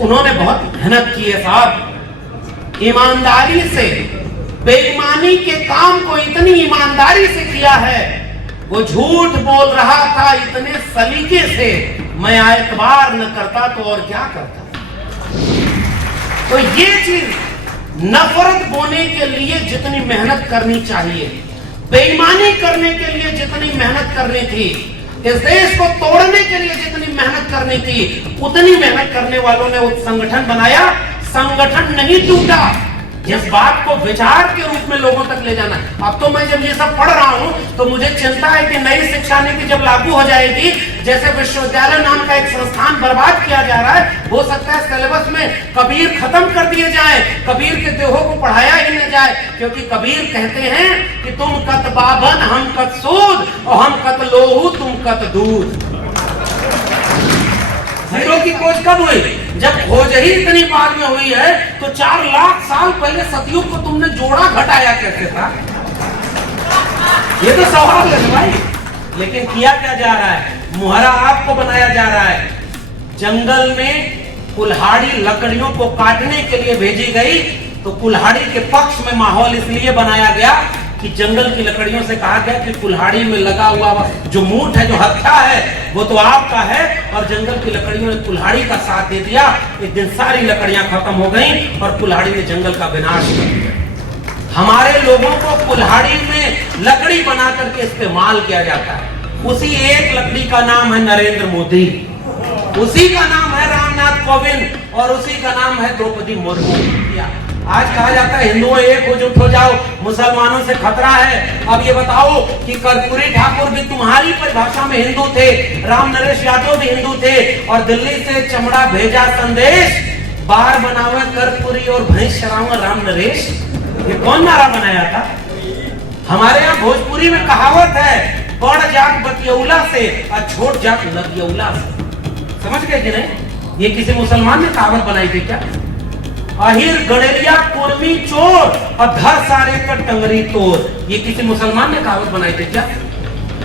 उन्होंने बहुत मेहनत की है साहब, ईमानदारी से, बेईमानी के काम को इतनी ईमानदारी से किया है। वो झूठ बोल रहा था इतने सलीके से, मैं एतबार न करता तो और क्या करता। तो ये चीज नफरत बोने के लिए जितनी मेहनत करनी चाहिए, बेईमानी करने के लिए जितनी मेहनत करनी थी, इस देश को तोड़ने के लिए जितनी मेहनत करनी थी, उतनी मेहनत करने वालों ने वो संगठन बनाया। संगठन नहीं टूटा। इस बात को विचार के रूप में लोगों तक ले जाना। अब तो मैं जब ये सब पढ़ रहा हूं तो मुझे चिंता है कि नई शिक्षा नीति जब लागू हो जाएगी, जैसे विश्वविद्यालय नाम का एक संस्थान बर्बाद किया जा रहा है, हो सकता है सिलेबस में कबीर खत्म कर दिए जाए, कबीर के दोहों को पढ़ाया ही न जाए, क्योंकि कबीर कहते हैं कि तुम कत बाबन हम कत सूद, और हम कत लोहू तुम कत दूध। जीरो की खोज कब हुई? जब खोज ही इतनी बाद में हुई है तो 4 लाख साल पहले सतयुग को तुमने जोड़ा घटाया कैसे था? ये तो सवाल है भाई। लेकिन किया क्या जा रहा है? मुहरा आपको बनाया जा रहा है। जंगल में कुल्हाड़ी लकड़ियों को काटने के लिए भेजी गई तो कुल्हाड़ी के पक्ष में माहौल इसलिए बनाया गया कि जंगल की लकड़ियों से कहा गया कि कुल्हाड़ी में लगा हुआ जो मूठ है, जो हत्था है, वो तो आपका है, और जंगल की लकड़ियों ने कुल्हाड़ी का साथ दे दिया। एक दिन सारी लकड़ियां खत्म हो गईं और कुल्हाड़ी ने जंगल का विनाश कर दिया। हमारे लोगों को कुल्हाड़ी में लकड़ी बना करके इस्तेमाल किया जाता है। उसी एक लकड़ी का नाम है नरेंद्र मोदी, उसी का नाम है रामनाथ कोविंद, और उसी का नाम है द्रौपदी मुर्मू। आज कहा जाता है हिंदुओं एकजुट हो जाओ, मुसलमानों से खतरा है। अब ये बताओ कि कर्पूरी ठाकुर भी तुम्हारी परिभाषा में हिंदू थे, राम नरेश यादव भी हिंदू थे, और दिल्ली से चमड़ा भेजा संदेश, बार बनावे कर्पूरी और भैंस चरावे राम नरेश। ये कौन नारा बनाया था? हमारे यहाँ भोजपुरी में कहावत है, बड़ जात बतियौला से और छोट जात लगियौला से। समझ गए कि नहीं? ये किसी मुसलमान ने कहावत बनाई थी क्या? अहिर गड़ेरिया कुर्मी चोर और धर सारे का टंगरी तोड़, ये किसी मुसलमान ने कहावत बनाई थी क्या?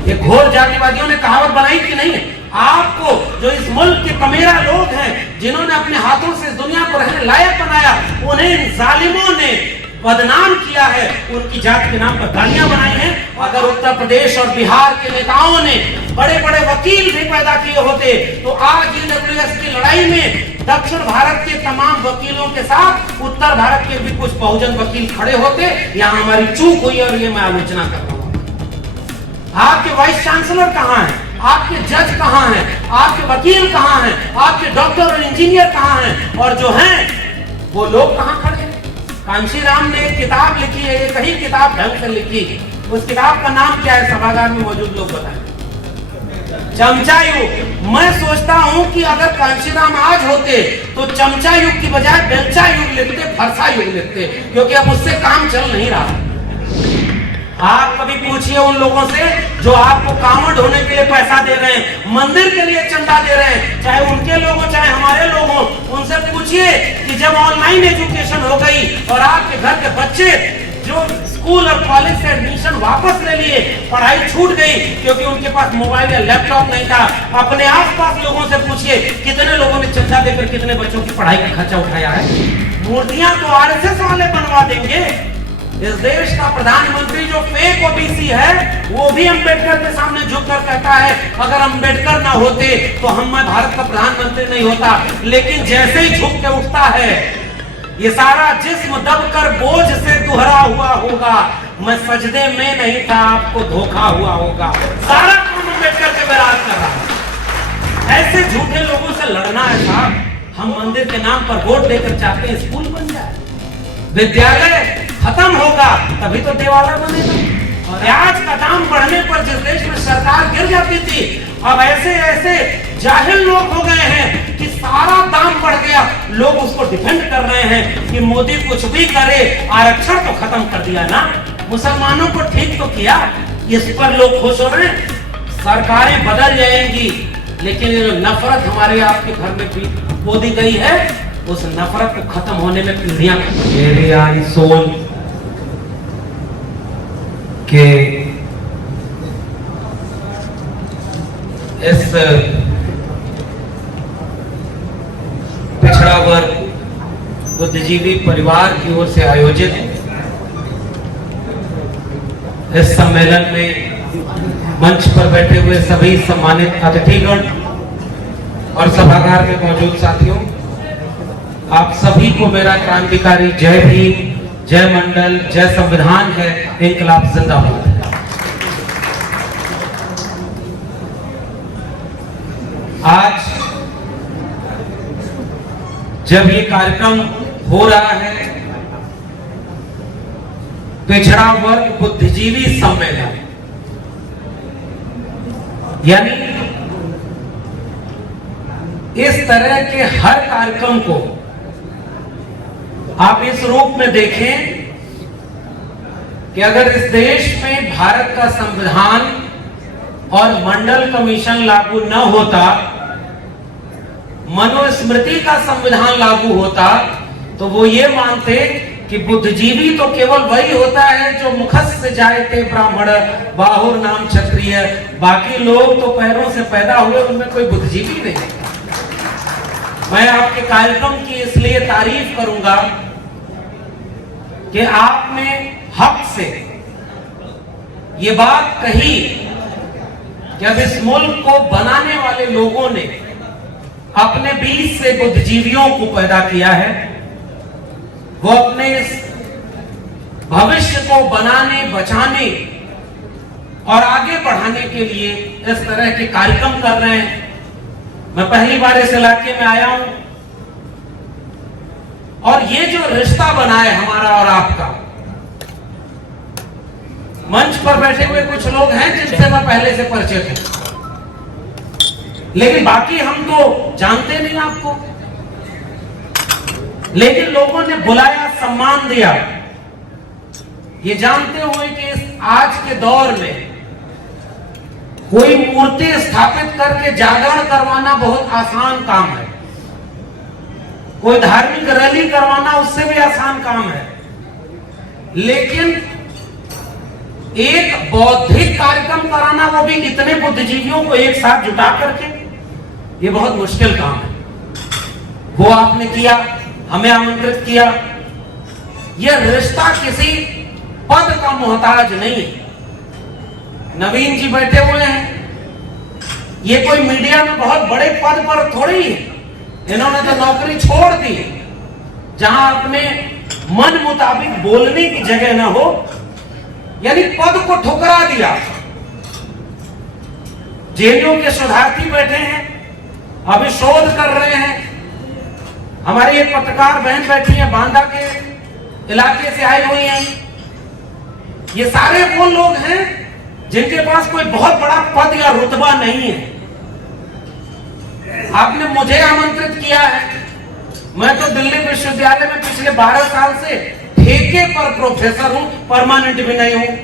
ये घोर जातिवादियों ने कहावत बनाई कि नहीं? आपको जो इस मुल्क के कमेरा लोग हैं, जिन्होंने अपने हाथों से इस दुनिया को रहने लायक बनाया, उन्हें इन जालिमों ने बदनाम किया है, उनकी जात के नाम पर गालियां बनाई हैं। अगर उत्तर प्रदेश और बिहार के नेताओं ने बड़े बड़े वकील भी पैदा किए होते तो आज ईडब्ल्यूएस की लड़ाई में दक्षिण भारत के तमाम वकीलों के साथ उत्तर भारत के भी कुछ बहुजन वकील खड़े होते। यहाँ हमारी चूक हुई और ये मैं आलोचना कर रहा हूँ। आपके वाइस चांसलर कहाँ हैं? आपके जज कहाँ हैं? आपके वकील कहाँ हैं? आपके डॉक्टर और इंजीनियर कहाँ हैं? और जो हैं वो लोग कहाँ खड़े हैं? कांशीराम ने एक किताब लिखी है, एक ही किताब ढंग से लिखी। उस किताब का नाम क्या है? सभागार में मौजूद लोग बताएं। चमचा युग। मैं सोचता हूं कि अगर कांशीराम आज होते तो चमचा युग की बजाय बेलचा युग लिखते, फरसा युग लिखते, क्योंकि अब उससे काम चल नहीं रहा। आप कभी पूछिए उन लोगों से जो आपको कांवड़ ढोने के लिए पैसा दे रहे हैं, मंदिर के लिए चंदा दे रहे हैं, चाहे उनके लोग हो चाहे हमारे लोग हो, उनसे पूछिए कि जब ऑनलाइन एजुकेशन हो गई और आपके घर के बच्चे जो स्कूल और कॉलेज से एडमिशन वापस ले लिए, पढ़ाई छूट गई क्योंकि उनके पास मोबाइल या लैपटॉप नहीं था, अपने आसपास लोगों से पूछिए कितने लोगों ने चंदा देकर कितने बच्चों की पढ़ाई का खर्चा उठाया है। मूर्तियां तो आरएसएस वाले बनवा देंगे। इस देश का प्रधानमंत्री जो फेक ओबीसी है, वो भी अंबेडकर के सामने झुककर कहता है अगर अंबेडकर ना होते तो मैं भारत का प्रधानमंत्री नहीं होता। लेकिन जैसे ही झुक के उठता है, ये सारा जिस्म दबकर बोझ से दुहरा हुआ होगा, मैं सजदे में नहीं था आपको धोखा हुआ होगा। सारा काम अंबेडकर के विराट कर रहा। ऐसे झूठे लोगों से लड़ना है साहब। हम मंदिर के नाम पर वोट देकर चाहते हैं स्कूल बन जाए, विद्यालय खत्म होगा तभी तो देवालय बनेगा। और प्याज का दाम बढ़ने पर जिस देश में सरकार गिर जाती थी, अब ऐसे ऐसे जाहिल लोग हो गए हैं कि सारा दाम बढ़ गया, लोग उसको डिफेंड कर रहे हैं कि मोदी कुछ भी करे, आरक्षण तो खत्म कर दिया ना, मुसलमानों को ठीक तो किया, इस पर लोग खुश हो रहे हैं। सरकारें बदल जाएंगी, लेकिन ये जो नफरत हमारे आपके घर में बोदी गई है, उस नफरत को खत्म होने में पीढ़ियां मेरे आई सोल के इस पिछड़ा वर्ग बुद्धिजीवी परिवार की ओर से आयोजित इस सम्मेलन में मंच पर बैठे हुए सभी सम्मानित अतिथिगण और सभागार में मौजूद साथियों, आप सभी को मेरा क्रांतिकारी जय भीम, जय मंडल, जय संविधान है, इंकलाब जिंदाबाद। आज जब ये कार्यक्रम हो रहा है पिछड़ा वर्ग बुद्धिजीवी सम्मेलन, यानी इस तरह के हर कार्यक्रम को आप इस रूप में देखें कि अगर इस देश में भारत का संविधान और मंडल कमीशन लागू न होता, मनुस्मृति का संविधान लागू होता, तो वो ये मानते कि बुद्धिजीवी तो केवल वही होता है जो मुखस्य जायते ब्राह्मण बाहुर नाम क्षत्रिय, बाकी लोग तो पैरों से पैदा हुए, उनमें कोई बुद्धिजीवी नहीं। मैं आपके कार्यक्रम की इसलिए तारीफ करूंगा कि आपने हक से ये बात कही कि अब इस मुल्क को बनाने वाले लोगों ने अपने बीच से बुद्धिजीवियों को पैदा किया है, वो अपने इस भविष्य को बनाने, बचाने और आगे बढ़ाने के लिए इस तरह के कार्यक्रम कर रहे हैं। मैं पहली बार इस इलाके में आया हूं और ये जो रिश्ता बना है हमारा और आपका, मंच पर बैठे हुए कुछ लोग हैं जिनसे मैं पहले से परिचित हूं, लेकिन बाकी हम तो जानते नहीं आपको, लेकिन लोगों ने बुलाया, सम्मान दिया, ये जानते हुए कि इस आज के दौर में कोई मूर्ति स्थापित करके जागरण करवाना बहुत आसान काम है, कोई धार्मिक रैली करवाना उससे भी आसान काम है, लेकिन एक बौद्धिक कार्यक्रम कराना, वो भी इतने बुद्धिजीवियों को एक साथ जुटा करके, ये बहुत मुश्किल काम है। वो आपने किया, हमें आमंत्रित किया। यह रिश्ता किसी पद का मोहताज नहीं है। नवीन जी बैठे हुए हैं, ये कोई मीडिया में बहुत बड़े पद पर थोड़ी है, इन्होंने तो नौकरी छोड़ दी जहां अपने मन मुताबिक बोलने की जगह ना हो, यानी पद को ठुकरा दिया। जेएनयू के शोधार्थी बैठे हैं, अभी शोध कर रहे हैं। हमारी एक पत्रकार बहन बैठी है, बांदा के इलाके से आई हुई हैं। ये सारे वो लोग हैं जिनके पास कोई बहुत बड़ा पद या रुतबा नहीं है। आपने मुझे आमंत्रित किया है, मैं तो दिल्ली विश्वविद्यालय में पिछले 12 साल से ठेके पर प्रोफेसर हूं, परमानेंट भी नहीं हूं,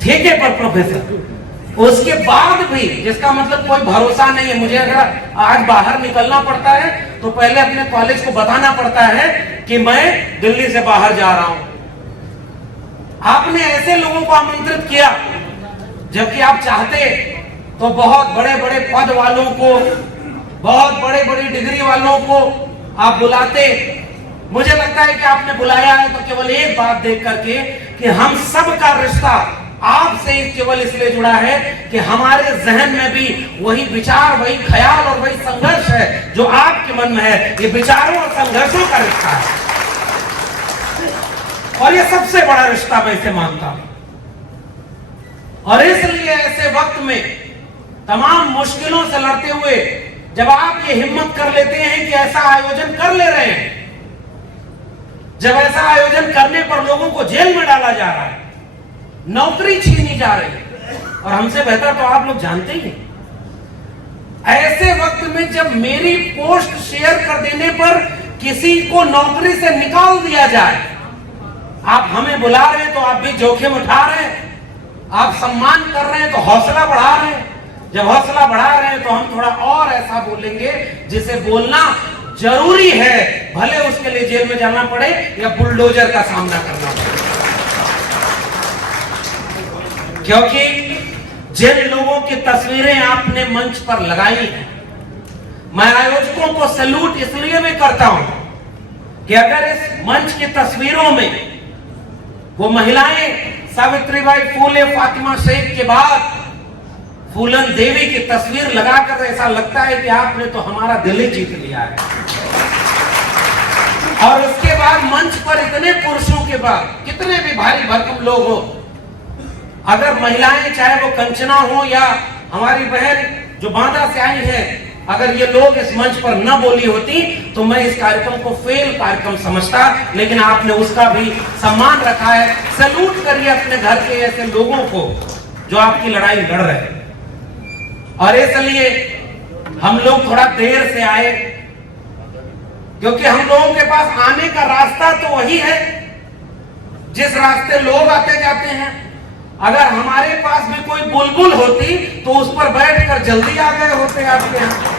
ठेके पर प्रोफेसर। उसके बाद भी, जिसका मतलब कोई भरोसा नहीं है, मुझे अगर आज बाहर निकलना पड़ता है तो पहले अपने कॉलेज को बताना पड़ता है कि मैं दिल्ली से बाहर जा रहा हूं। आपने ऐसे लोगों को आमंत्रित किया, जबकि आप चाहते तो बहुत बड़े बड़े पद वालों को, बहुत बड़े बड़ी डिग्री वालों को आप बुलाते। मुझे लगता है कि आपने बुलाया है तो केवल एक बात देख करके कि हम सब का रिश्ता आपसे केवल इसलिए जुड़ा है कि हमारे जहन में भी वही विचार, वही ख्याल और वही संघर्ष है जो आपके मन में है। ये विचारों और संघर्षों का रिश्ता है और ये सबसे बड़ा रिश्ता मैं इसे मानता हूं। और इसलिए ऐसे वक्त में तमाम मुश्किलों से लड़ते हुए जब आप ये हिम्मत कर लेते हैं कि ऐसा आयोजन कर ले रहे हैं, जब ऐसा आयोजन करने पर लोगों को जेल में डाला जा रहा है, नौकरी छीनी जा रही है, और हमसे बेहतर तो आप लोग जानते ही हैं। ऐसे वक्त में जब मेरी पोस्ट शेयर कर देने पर किसी को नौकरी से निकाल दिया जाए, आप हमें बुला रहे हैं तो आप भी जोखिम उठा रहे हैं, आप सम्मान कर रहे हैं तो हौसला बढ़ा रहे हैं। जब हौसला बढ़ा रहे हैं तो हम थोड़ा और ऐसा बोलेंगे जिसे बोलना जरूरी है, भले उसके लिए जेल में जाना पड़े या बुलडोजर का सामना करना पड़े। क्योंकि जिन लोगों की तस्वीरें आपने मंच पर लगाई हैं, मैं आयोजकों को सैल्यूट इसलिए मैं करता हूं कि अगर इस मंच की तस्वीरों में वो महिलाएं सावित्रीबाई फूले, फातिमा शेख के बाद फूलन देवी की तस्वीर लगाकर ऐसा लगता है कि आपने तो हमारा दिल ही जीत लिया है। और उसके बाद मंच पर इतने पुरुषों के बाद कितने भी भारी भरकम लोग हो, अगर महिलाएं चाहे वो कंचना हो या हमारी बहन जो बांदा से आई है, अगर ये लोग इस मंच पर न बोली होती तो मैं इस कार्यक्रम को फेल कार्यक्रम समझता। लेकिन आपने उसका भी सम्मान रखा है। सैल्यूट करिए अपने घर के ऐसे लोगों को जो आपकी लड़ाई लड़ रहे हैं। और इसलिए हम लोग थोड़ा देर से आए, क्योंकि हम लोगों के पास आने का रास्ता तो वही है जिस रास्ते लोग आते जाते हैं। अगर हमारे पास भी कोई बुलबुल होती तो उस पर बैठकर जल्दी आ गए होते आपके यहाँ।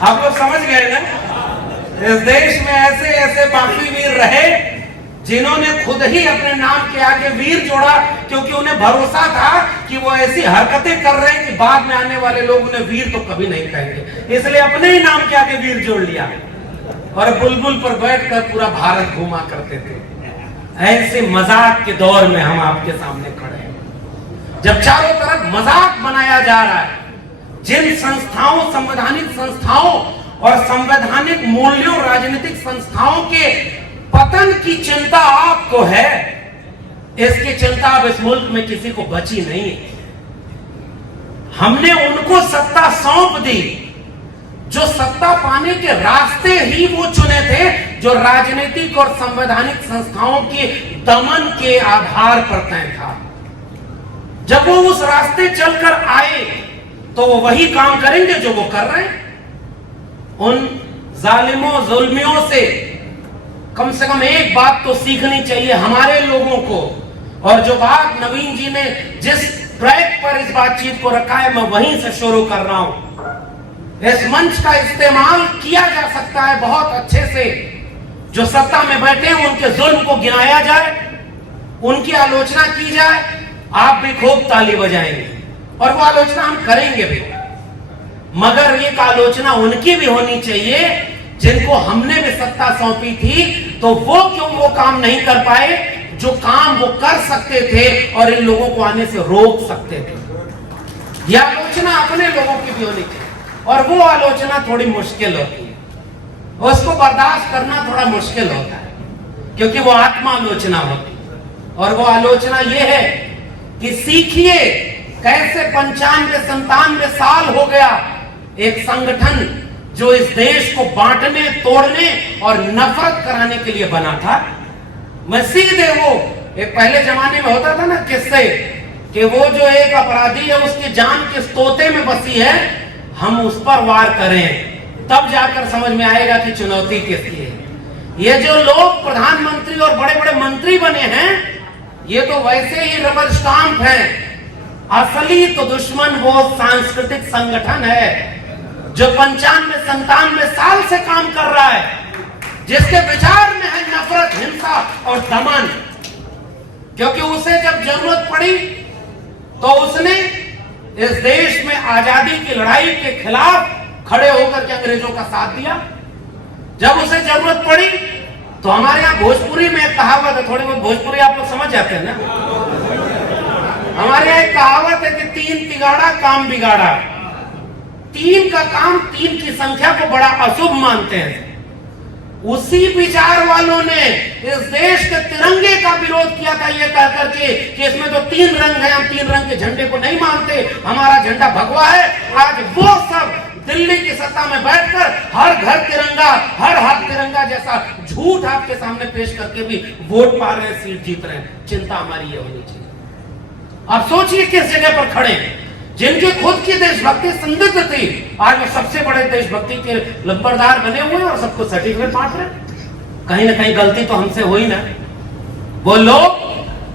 आप लोग समझ गए ना? इस देश में ऐसे ऐसे बाकी वीर रहे जिन्होंने खुद ही अपने नाम के आगे वीर जोड़ा, क्योंकि उन्हें भरोसा था कि वो ऐसी हरकतें कर रहे हैं कि बाद में आने वाले लोग उन्हें वीर तो कभी नहीं कहेंगे, इसलिए अपने ही नाम के आगे वीर जोड़ लिया और बुलबुल पर बैठकर पूरा भारत घूमा करते थे। ऐसे मजाक के दौर में हम आपके सामने खड़े हैं, जब चारों तरफ मजाक बनाया जा रहा है। जिन संस्थाओं, संवैधानिक संस्थाओं और संवैधानिक मूल्यों, राजनीतिक संस्थाओं के पतन की चिंता आपको है, इसकी चिंता अब इस मुल्क में किसी को बची नहीं है। हमने उनको सत्ता सौंप दी जो सत्ता पाने के रास्ते ही वो चुने थे, जो राजनीतिक और संवैधानिक संस्थाओं के दमन के आधार पर तय था। जब वो उस रास्ते चलकर आए तो वो वही काम करेंगे जो वो कर रहे हैं। उन जालिमों, जुल्मियों से कम से कम एक बात तो सीखनी चाहिए हमारे लोगों को। और जो बात नवीन जी ने जिस ट्रैक पर इस बातचीत को रखा है, मैं वहीं से शुरू कर रहा हूं। इस मंच का इस्तेमाल किया जा सकता है बहुत अच्छे से। जो सत्ता में बैठे हैं उनके जुल्म को गिनाया जाए, उनकी आलोचना की जाए, आप भी खूब ताली बजाएंगे और वो आलोचना हम करेंगे भी। मगर एक आलोचना उनकी भी होनी चाहिए जिनको हमने भी सत्ता सौंपी थी, तो वो क्यों वो काम नहीं कर पाए जो काम वो कर सकते थे और इन लोगों को आने से रोक सकते थे। यह आलोचना अपने लोगों की भी होनी चाहिए और वो आलोचना थोड़ी मुश्किल होती है, उसको बर्दाश्त करना थोड़ा मुश्किल होता है, क्योंकि वो आत्मा आलोचना होती है। और वो आलोचना ये है कि सीखिए कैसे 95-97 साल हो गया एक संगठन जो इस देश को बांटने, तोड़ने और नफरत कराने के लिए बना था। मैं सीधे वो एक पहले जमाने में होता था ना किससे, कि वो जो एक अपराधी है उसकी जान किस तोते में बसी है, हम उस पर वार करें, तब जाकर समझ में आएगा कि चुनौती किसकी है। ये जो लोग प्रधानमंत्री और बड़े बड़े मंत्री बने हैं, ये तो वैसे ही रबर स्टाम्प है। असली तो दुश्मन वो सांस्कृतिक संगठन है जो 95-97 साल से काम कर रहा है, जिसके विचार में है नफरत, हिंसा और दमन। क्योंकि उसे जब जरूरत पड़ी तो उसने इस देश में आजादी की लड़ाई के खिलाफ खड़े होकर के अंग्रेजों का साथ दिया। जब उसे जरूरत पड़ी तो हमारे यहाँ भोजपुरी में एक कहावत है, थोड़ी बहुत भोजपुरी आप लोग समझ जाते हैं ना। हमारे यहाँ एक कहावत है कि 3 तिगाड़ा काम बिगाड़ा। 3 का काम, 3 की संख्या को बड़ा अशुभ मानते हैं। उसी विचार वालों ने इस देश के तिरंगे का विरोध किया था ये कहकर के कि इसमें तो 3 रंग हैं, हम 3 रंग के झंडे को नहीं मानते, हमारा झंडा भगवा है। आज वो सब दिल्ली की सत्ता में बैठकर हर घर तिरंगा, हर हाथ तिरंगा जैसा झूठ आपके सामने पेश करके भी वोट पा रहे हैं, सीट जीत रहे हैं। चिंता हमारी ये होनी चाहिए। आप सोचिए किस जगह पर खड़े हैं। जिनकी खुद की देशभक्ति संदिग्ध थी, आज वो सबसे बड़े देशभक्ति के लंबरदार बने हुए और सबको सर्टिफिकेट बांट रहे। कहीं ना कहीं गलती तो हमसे हुई ना। वो लोग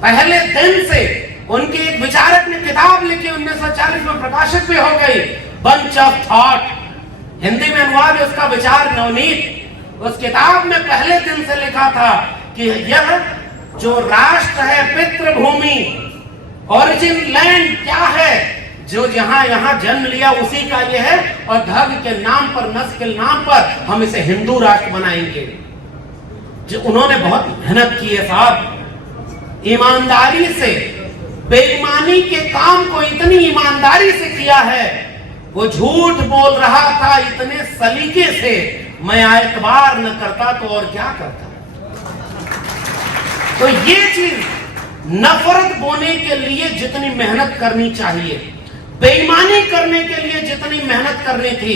पहले दिन से, उनके एक विचारक ने किताब लिखी 1940 में प्रकाशित भी हो गई, बंच ऑफ थॉट, हिंदी में अनुवाद है उसका विचार नवनीत। उस किताब में पहले दिन से लिखा था कि यह जो राष्ट्र है, पितृभूमि, ओरिजिन लैंड क्या है, जो जहां यहां जन्म लिया उसी का ये है, और धर्म के नाम पर, नस्ल के नाम पर हम इसे हिंदू राष्ट्र बनाएंगे। जो उन्होंने बहुत मेहनत की है साहब, ईमानदारी से, बेईमानी के काम को इतनी ईमानदारी से किया है। वो झूठ बोल रहा था इतने सलीके से, मैं एतबार न करता तो और क्या करता। तो ये चीज, नफरत बोने के लिए जितनी मेहनत करनी चाहिए, बेईमानी करने के लिए जितनी मेहनत करनी थी,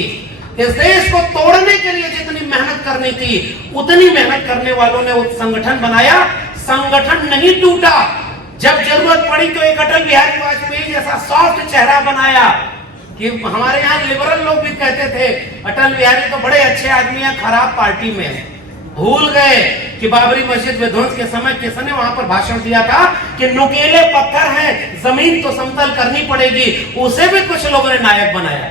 इस देश को तोड़ने के लिए जितनी मेहनत करनी थी, उतनी मेहनत करने वालों ने उस संगठन बनाया। संगठन नहीं टूटा। जब जरूरत पड़ी तो एक अटल बिहारी वाजपेयी जैसा सॉफ्ट चेहरा बनाया कि हमारे यहाँ लिबरल लोग भी कहते थे अटल बिहारी तो बड़े अच्छे आदमी हैं, खराब पार्टी में है। भूल गए कि बाबरी मस्जिद विध्वंस के समय किसने वहां पर भाषण दिया था कि नुकीले पत्थर हैं, जमीन तो समतल करनी पड़ेगी। उसे भी कुछ लोगों ने नायक बनाया,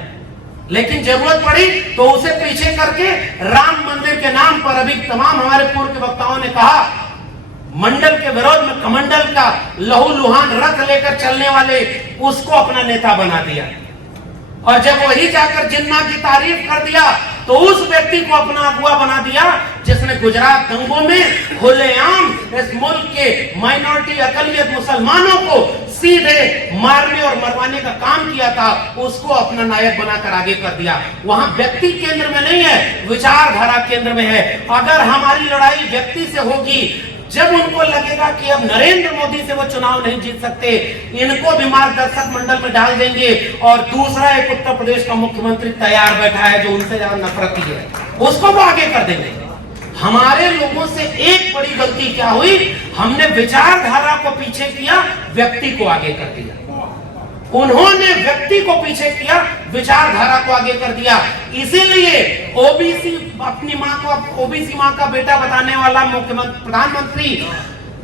लेकिन जरूरत पड़ी तो उसे पीछे करके राम मंदिर के नाम पर, अभी तमाम हमारे पूर्व के वक्ताओं ने कहा, मंडल के विरोध में कमंडल का लहू लुहान रथ लेकर चलने वाले उसको अपना नेता बना दिया। और जब वही जाकर जिन्ना की तारीफ कर दिया तो उस व्यक्ति को अपना अगुआ बना दिया जिसने गुजरात दंगों में खुलेआम इस मुल्क के माइनॉरिटी अकलियत मुसलमानों को सीधे मारने और मरवाने का काम किया था। उसको अपना नायक बनाकर आगे कर दिया। वहां व्यक्ति केंद्र में नहीं है, विचारधारा केंद्र में है। अगर हमारी लड़ाई व्यक्ति से होगी, जब उनको लगेगा कि अब नरेंद्र मोदी से वो चुनाव नहीं जीत सकते, इनको भी मार्गदर्शक मंडल में डाल देंगे। और दूसरा एक उत्तर प्रदेश का मुख्यमंत्री तैयार बैठा है जो उनसे ज्यादा नफरती है, उसको वो आगे कर देंगे। हमारे लोगों से एक बड़ी गलती क्या हुई, हमने विचारधारा को पीछे किया, व्यक्ति को आगे कर दिया। उन्होंने व्यक्ति को पीछे किया, विचारधारा को आगे कर दिया। इसीलिए ओबीसी, अपनी मां को ओबीसी मां का बेटा बताने वाला मुख्यमंत्री, प्रधानमंत्री,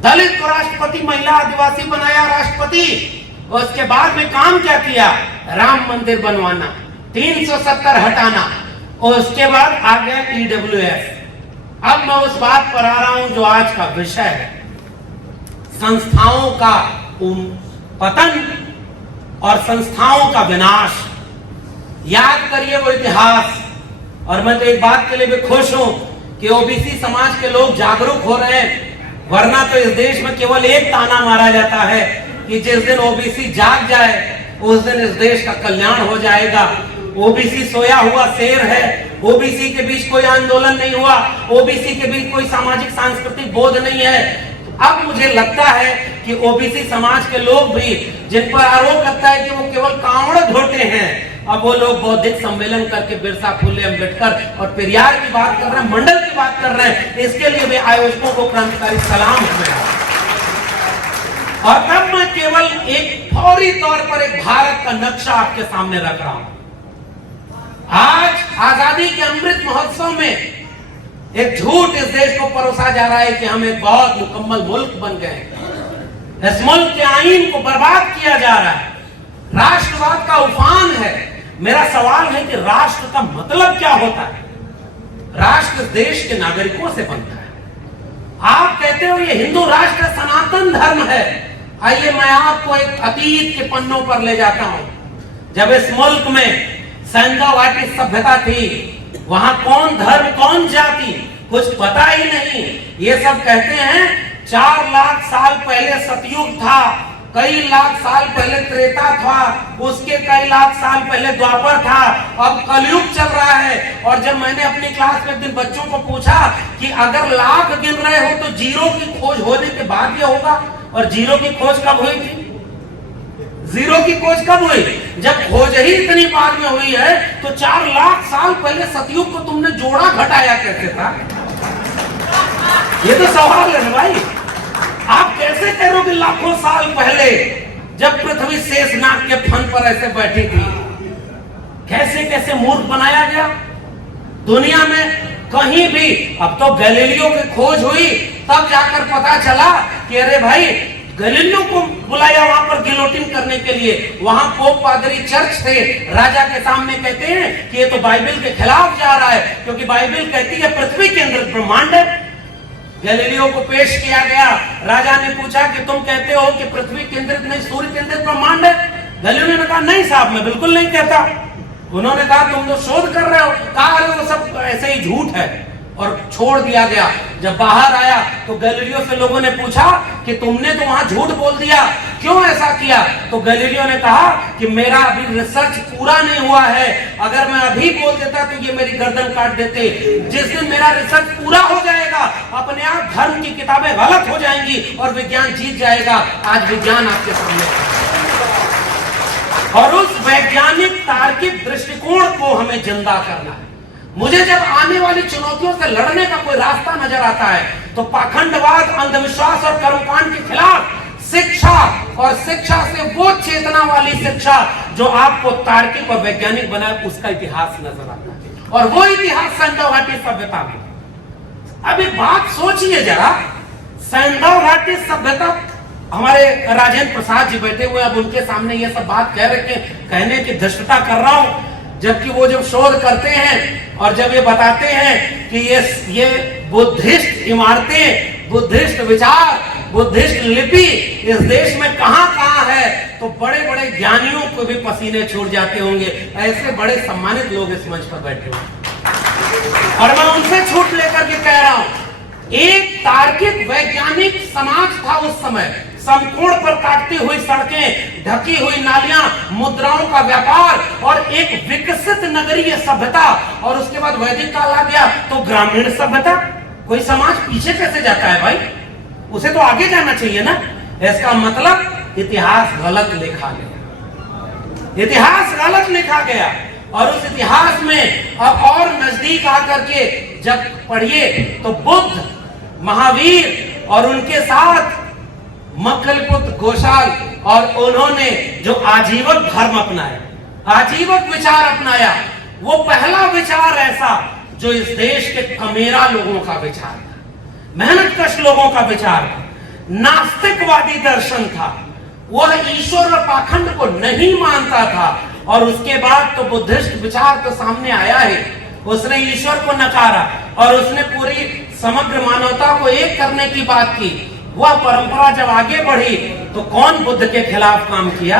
दलित को राष्ट्रपति, महिला आदिवासी बनाया राष्ट्रपति। उसके बाद में काम क्या किया, राम मंदिर बनवाना, 370 हटाना, और उसके बाद आ गया ईडब्ल्यूएस। अब मैं उस बात पर आ रहा हूं जो आज का विषय है, संस्थाओं का पतन और संस्थाओं का विनाश। याद करिए वो इतिहास। और मैं तो एक बात के लिए भी खुश हूं कि ओबीसी समाज के लोग जागरूक हो रहे हैं, वरना तो इस देश में केवल एक ताना मारा जाता है कि जिस दिन ओबीसी जाग जाए उस दिन इस देश का कल्याण हो जाएगा। ओबीसी सोया हुआ शेर है, ओबीसी के बीच कोई आंदोलन नहीं हुआ, ओबीसी के बीच कोई सामाजिक सांस्कृतिक बोध नहीं है। अब मुझे लगता है कि ओबीसी समाज के लोग भी, जिन पर आरोप लगता है कि वो केवल कांवड़ ढोते हैं, अब वो लोग बौद्धिक सम्मेलन करके बिरसा, फुले, अम्बेडकर और पेरियार की बात कर रहे हैं, मंडल की बात कर रहे हैं। इसके लिए भी आयोजकों को क्रांतिकारी सलाम है। और तब मैं केवल एक फौरी तौर पर एक भारत का नक्शा आपके सामने रख रहा हूं। आज आजादी के अमृत महोत्सव में एक झूठ इस देश को परोसा जा रहा है कि हम एक बहुत मुकम्मल मुल्क बन गए। इस मुल्क के आईन को बर्बाद किया जा रहा है, राष्ट्रवाद का उफान है। मेरा सवाल है कि राष्ट्र का मतलब क्या होता है? राष्ट्र देश के नागरिकों से बनता है। आप कहते हो ये हिंदू राष्ट्र सनातन धर्म है। आइए मैं आपको एक अतीत के पन्नों पर ले जाता हूं। जब इस मुल्क में सैंधव-घाटी सभ्यता थी, वहां कौन धर्म कौन जाति कुछ पता ही नहीं। ये सब कहते हैं 4 लाख साल पहले सतयुग था, कई लाख साल पहले त्रेता था, उसके कई लाख साल पहले द्वापर था, अब कलयुग चल रहा है। और जब मैंने अपनी क्लास में एक दिन बच्चों को पूछा कि अगर लाख गिन रहे हो तो जीरो की खोज होने के बाद ये होगा, और जीरो की खोज कब हुई थी? जीरो की खोज कब हुई? जब खोज ही इतनी बाद में हुई है तो 4 लाख साल पहले सतयुग को तुमने जोड़ा घटाया कैसे था? ये तो सवाल है भाई। आप कैसे कह रहे हो कि लाखों साल पहले जब पृथ्वी शेषनाग के फन पर ऐसे बैठी थी? कैसे कैसे मूर्ख बनाया गया दुनिया में कहीं भी। अब तो गैलीलियो की खोज हुई तब जाकर पता चला कि अरे भाई, गैलीलियो को बुलाया वहां पर गिलोटिन करने के लिए। वहां पोप पादरी चर्च थे, राजा के सामने कहते हैं कि ये तो बाइबल के खिलाफ जा रहा है, क्योंकि बाइबल कहती है पृथ्वी केंद्रित ब्रह्मांड है। गैलीलियो को पेश किया गया, राजा ने पूछा कि तुम कहते हो कि पृथ्वी केंद्रित नहीं सूर्य केंद्रित ब्रह्मांड है। गैलीलियो ने कहा नहीं साहब, मैं बिल्कुल नहीं कहता। उन्होंने कहा तुम तो शोध कर रहे हो। कहा अरे वो सब ऐसे ही झूठ है, और छोड़ दिया गया। जब बाहर आया तो गैलीलियो से लोगों ने पूछा कि तुमने तो वहां झूठ बोल दिया, क्यों ऐसा किया? तो गैलीलियो ने कहा कि मेरा अभी रिसर्च पूरा नहीं हुआ है, अगर मैं अभी बोल देता तो ये मेरी गर्दन काट देते। जिस दिन मेरा रिसर्च पूरा हो जाएगा, अपने आप धर्म की किताबें गलत हो जाएंगी और विज्ञान जीत जाएगा। आज विज्ञान आपके सामने, और उस वैज्ञानिक तार्किक दृष्टिकोण को हमें जिंदा करना है। मुझे जब आने वाली चुनौतियों से लड़ने का कोई रास्ता नजर आता है तो पाखंडवाद, अंधविश्वास और कर्मकांड के खिलाफ शिक्षा, और शिक्षा से वो चेतना वाली शिक्षा जो आपको तार्किक और वैज्ञानिक बनाए, उसका इतिहास नजर आता है। और वो इतिहास सैंधव घाटी सभ्यता में। अब एक बात सोचिए जरा, सैंधव घाटी सभ्यता, हमारे राजेंद्र प्रसाद जी बैठे हुए, अब उनके सामने ये सब बात कह रहे, कहने की धृष्टता कर रहा हूं, जबकि वो जब शोध करते हैं और जब ये बताते हैं कि ये बुद्धिस्ट इमारतें, बुद्धिस्ट विचार, बुद्धिस्ट लिपि इस देश में कहां है, तो बड़े बड़े ज्ञानियों को भी पसीने छूट जाते होंगे। ऐसे बड़े सम्मानित लोग इस मंच पर बैठे होंगे, और मैं उनसे छूट लेकर के कह रहा हूं, एक तार्किक वैज्ञानिक समाज था उस समय। समकोण पर काटती हुई सड़कें, ढकी हुई नालियां, मुद्राओं का व्यापार और एक विकसित नगरीय सभ्यता, और उसके बाद वैदिक काल आ गया तो ग्रामीण सभ्यता। कोई समाज पीछे कैसे जाता है भाई? उसे तो आगे जाना चाहिए ना। इसका मतलब इतिहास गलत लिखा गया, इतिहास गलत लिखा गया। और उस इतिहास में अब और नजदीक आकर के जब पढ़िए तो बुद्ध, महावीर और उनके साथ मक्खलपुत्र घोषाल, और उन्होंने जो आजीवक धर्म अपनाया, आजीवक विचार अपनाया, वो पहला विचार ऐसा जो इस देश के कमेरा लोगों का विचार था, मेहनतकश लोगों का विचार था, नास्तिकवादी दर्शन था। वह ईश्वर और पाखंड को नहीं मानता था। और उसके बाद तो बुद्धिस्ट विचार तो सामने आया है, उसने ईश्वर को नकारा और उसने पूरी समग्र मानवता को एक करने की बात की। वह परंपरा जब आगे बढ़ी तो कौन बुद्ध के खिलाफ काम किया?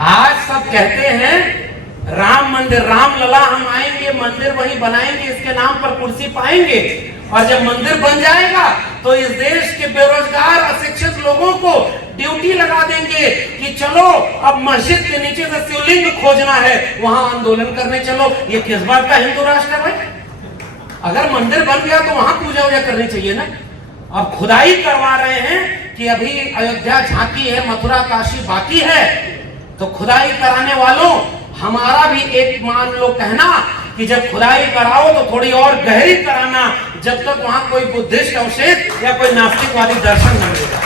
आज सब कहते हैं राम मंदिर, राम लला, हम आएंगे, मंदिर वही बनाएंगे, इसके नाम पर कुर्सी पाएंगे, और जब मंदिर बन जाएगा तो इस देश के बेरोजगार अशिक्षित लोगों को ड्यूटी लगा देंगे कि चलो अब मस्जिद के नीचे से शिवलिंग खोजना है, वहां आंदोलन करने चलो। ये किस बात का हिंदू राष्ट्र है भाई? अगर मंदिर बन गया तो वहां पूजा वूजा करनी चाहिए ना। अब खुदाई करवा रहे हैं कि अभी अयोध्या झांकी है, मथुरा काशी बाकी है, तो खुदाई कराने वालों, हमारा भी एक मान लो कहना कि जब खुदाई कराओ तो थोड़ी और गहरी कराना, जब तक वहां कोई बुद्धिस्ट अवशेष या कोई नास्तिकवादी दर्शन न मिलेगा।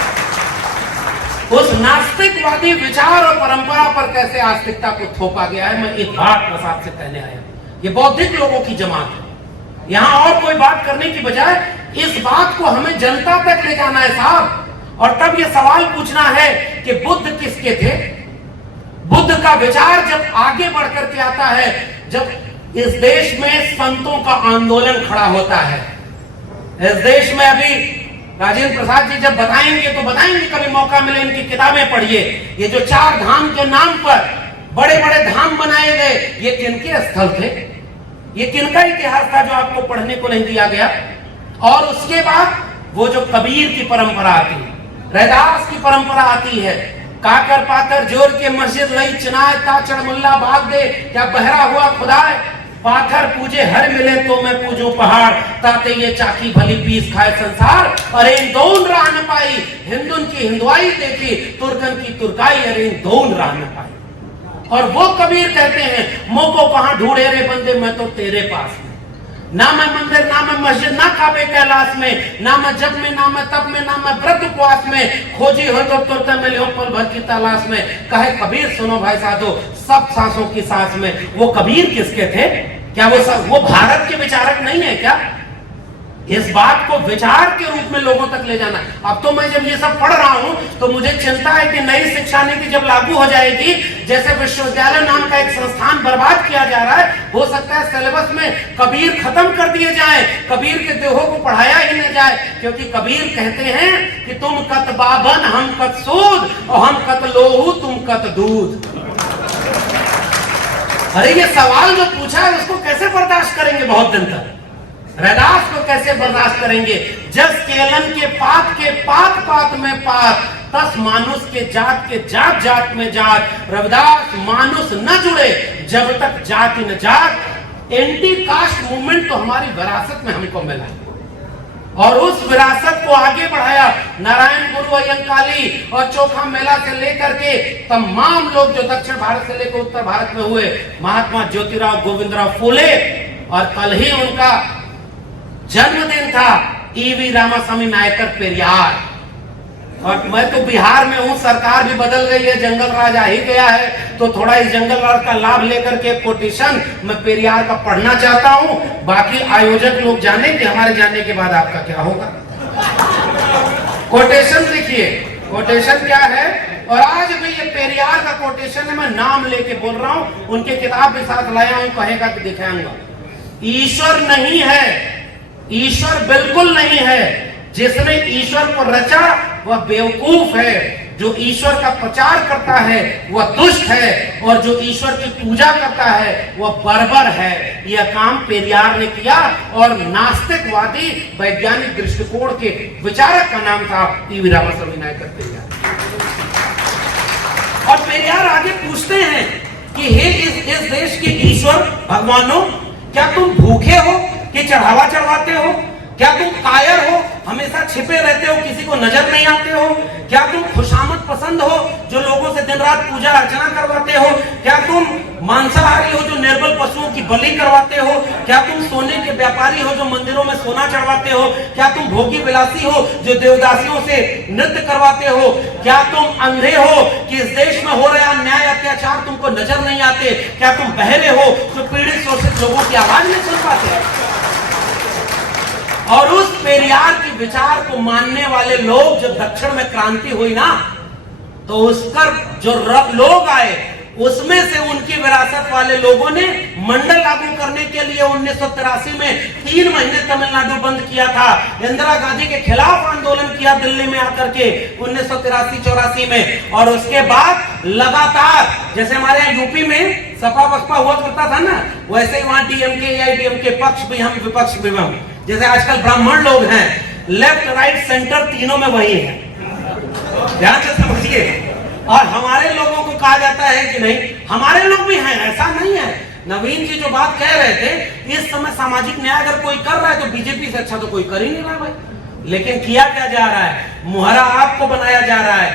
उस नास्तिकवादी विचार और परंपरा पर कैसे आस्तिकता को थोपा गया है, मैं एक बात बस आपसे कहने आया। ये बौद्धिक लोगों की जमात है, यहां और कोई बात करने की बजाय इस बात को हमें जनता तक ले जाना है साहब। और तब ये सवाल पूछना है कि बुद्ध किसके थे? बुद्ध का विचार जब आगे बढ़ करके आता है, जब इस देश में संतों का आंदोलन खड़ा होता है, इस देश में अभी राजेंद्र प्रसाद जी जब बताएंगे तो बताएंगे, कभी मौका मिले इनकी किताबें पढ़िए। ये जो 4 धाम के नाम पर बड़े बड़े धाम बनाए गए, ये किनके स्थल थे? ये किनका इतिहास था जो आपको पढ़ने को नहीं दिया गया? और उसके बाद वो जो कबीर की परंपरा आती है, रैदास की परंपरा आती है, काकर पातर जोर के मस्जिद लई चनाए ताचड़ मुल्ला बाग दे, क्या बहरा हुआ खुदाए, पाथर पूजे हर मिले तो मैं पूजू पहाड़, ताते ये चाकी भली पीस खाए संसार, अरे दोन राह न पाई, हिंदुन की हिंदुआई देखी, तुर्कन की तुर्काई, अरे दोन राह न पाई। और वो कबीर कहते हैं, मोको कहां ढूंढे रे बंदे, मैं तो तेरे पास में। ना मैं मंदिर, ना मैं मस्जिद, ना काबे कैलाश में, ना मैं जब में, ना मैं तब में, ना मैं व्रत उपवास में, खोजी हो तो तुरते मिले हो पल भर की तलाश में। कहे कबीर सुनो भाई साधो, सब सांसों की सांस में। वो कबीर किसके थे? क्या वो भारत के विचारक नहीं है क्या? इस बात को विचार के रूप में लोगों तक ले जाना। अब तो मैं जब ये सब पढ़ रहा हूं तो मुझे चिंता है कि नई शिक्षा नीति जब लागू हो जाएगी, जैसे विश्वविद्यालय नाम का एक संस्थान बर्बाद किया जा रहा है, हो सकता है सिलेबस में कबीर खत्म कर दिए जाए, कबीर के दोहों को पढ़ाया ही न जाए, क्योंकि कबीर कहते हैं कि तुम कत बाबन हम कत सूद और हम कत लोहू तुम कत दूध। अरे ये सवाल जो पूछा है उसको कैसे बर्दाश्त करेंगे बहुत दिन तक? रैदास को कैसे बर्दाश्त करेंगे? जस केलन के पात पात में पात, तस मानुष के जात जात में जात। रविदास मानुष न जुड़े जब तक जाति न जात। एंटी कास्ट मूवमेंट तो हमारी विरासत में हमको मिला और उस विरासत को आगे बढ़ाया नारायण गुरु अयंकाली और चोखा मेला से लेकर के तमाम लोग जो दक्षिण भारत से लेकर उत्तर भारत में हुए, महात्मा ज्योतिराव गोविंदराव फूले, और कल ही उनका जन्मदिन था, ईवी रामास्वामी नायकर पेरियार। और मैं तो बिहार में हूं, सरकार भी बदल गई है, जंगल राज आ ही गया है, तो थोड़ा इस जंगल राज का लाभ लेकर के कोटेशन मैं पेरियार का पढ़ना चाहता हूं। बाकी आयोजक लोग जाने कि हमारे जाने के बाद आपका क्या होगा। कोटेशन देखिए, कोटेशन क्या है, और आज भी ये पेरियार का कोटेशन है, मैं नाम लेके बोल रहा हूं, उनके किताब भी साथ लाया हूं, कहेगा कि दिखाऊंगा। ईश्वर नहीं है, ईश्वर बिल्कुल नहीं है। जिसने ईश्वर को रचा वह बेवकूफ है, जो ईश्वर का प्रचार करता है वह दुष्ट है, और जो ईश्वर की पूजा करता है वह बर्बर है। यह काम पेरियार ने किया, और नास्तिकवादी वैज्ञानिक दृष्टिकोण के विचारक का नाम था ईवी रामास्वामी नायकर पेरियार। और पेरियार आगे पूछते हैं कि हे इस देश के ईश्वर भगवानों, क्या तुम भूखे हो कि चढ़ावा चढ़वाते हो? क्या तुम कायर हो, हमेशा छिपे रहते हो, किसी को नजर नहीं आते हो? क्या तुम खुशामद पसंद हो, जो लोगों से दिन रात पूजा अर्चना करवाते हो? क्या तुम मांसाहारी हो, जो निर्बल पशुओं की बलि करवाते हो? क्या तुम सोने के व्यापारी हो, जो मंदिरों में सोना चढ़वाते हो? क्या तुम भोगी विलासी हो, जो देवदासियों से नृत्य करवाते हो? क्या तुम अंधे हो कि इस देश में हो रहा अन्याय अत्याचार तुमको नजर नहीं आते? क्या तुम बहरे हो, जो पीड़ित शोषित लोगों की आवाज नहीं सुन पाते? और उस पेरियार के विचार को मानने वाले लोग, जब दक्षिण में क्रांति हुई ना, तो उसका जो लोग आए, उसमें से उनकी विरासत वाले लोगों ने मंडल लागू करने के लिए 1983 में 3 महीने तमिलनाडु बंद किया था। इंदिरा गांधी के खिलाफ आंदोलन किया दिल्ली में आकर के 1983-84 में, और उसके बाद लगातार, जैसे हमारे यहाँ यूपी में सपा बसपा हुआ करता था ना, वैसे ही वहां डीएमके एआईडीएमके पक्ष भी हम विपक्ष भी हम। जैसे आजकल ब्राह्मण लोग हैं, लेफ्ट राइट सेंटर तीनों में वही है, ध्यान से समझिए। और हमारे लोगों को कहा जाता है कि नहीं, हमारे लोग भी हैं, ऐसा नहीं है। नवीन जी जो बात कह रहे थे, इस समय सामाजिक न्याय अगर कोई कर रहा है तो बीजेपी से अच्छा तो कोई कर ही नहीं रहा भाई। लेकिन किया क्या जा रहा है? मुहरा आपको बनाया जा रहा है।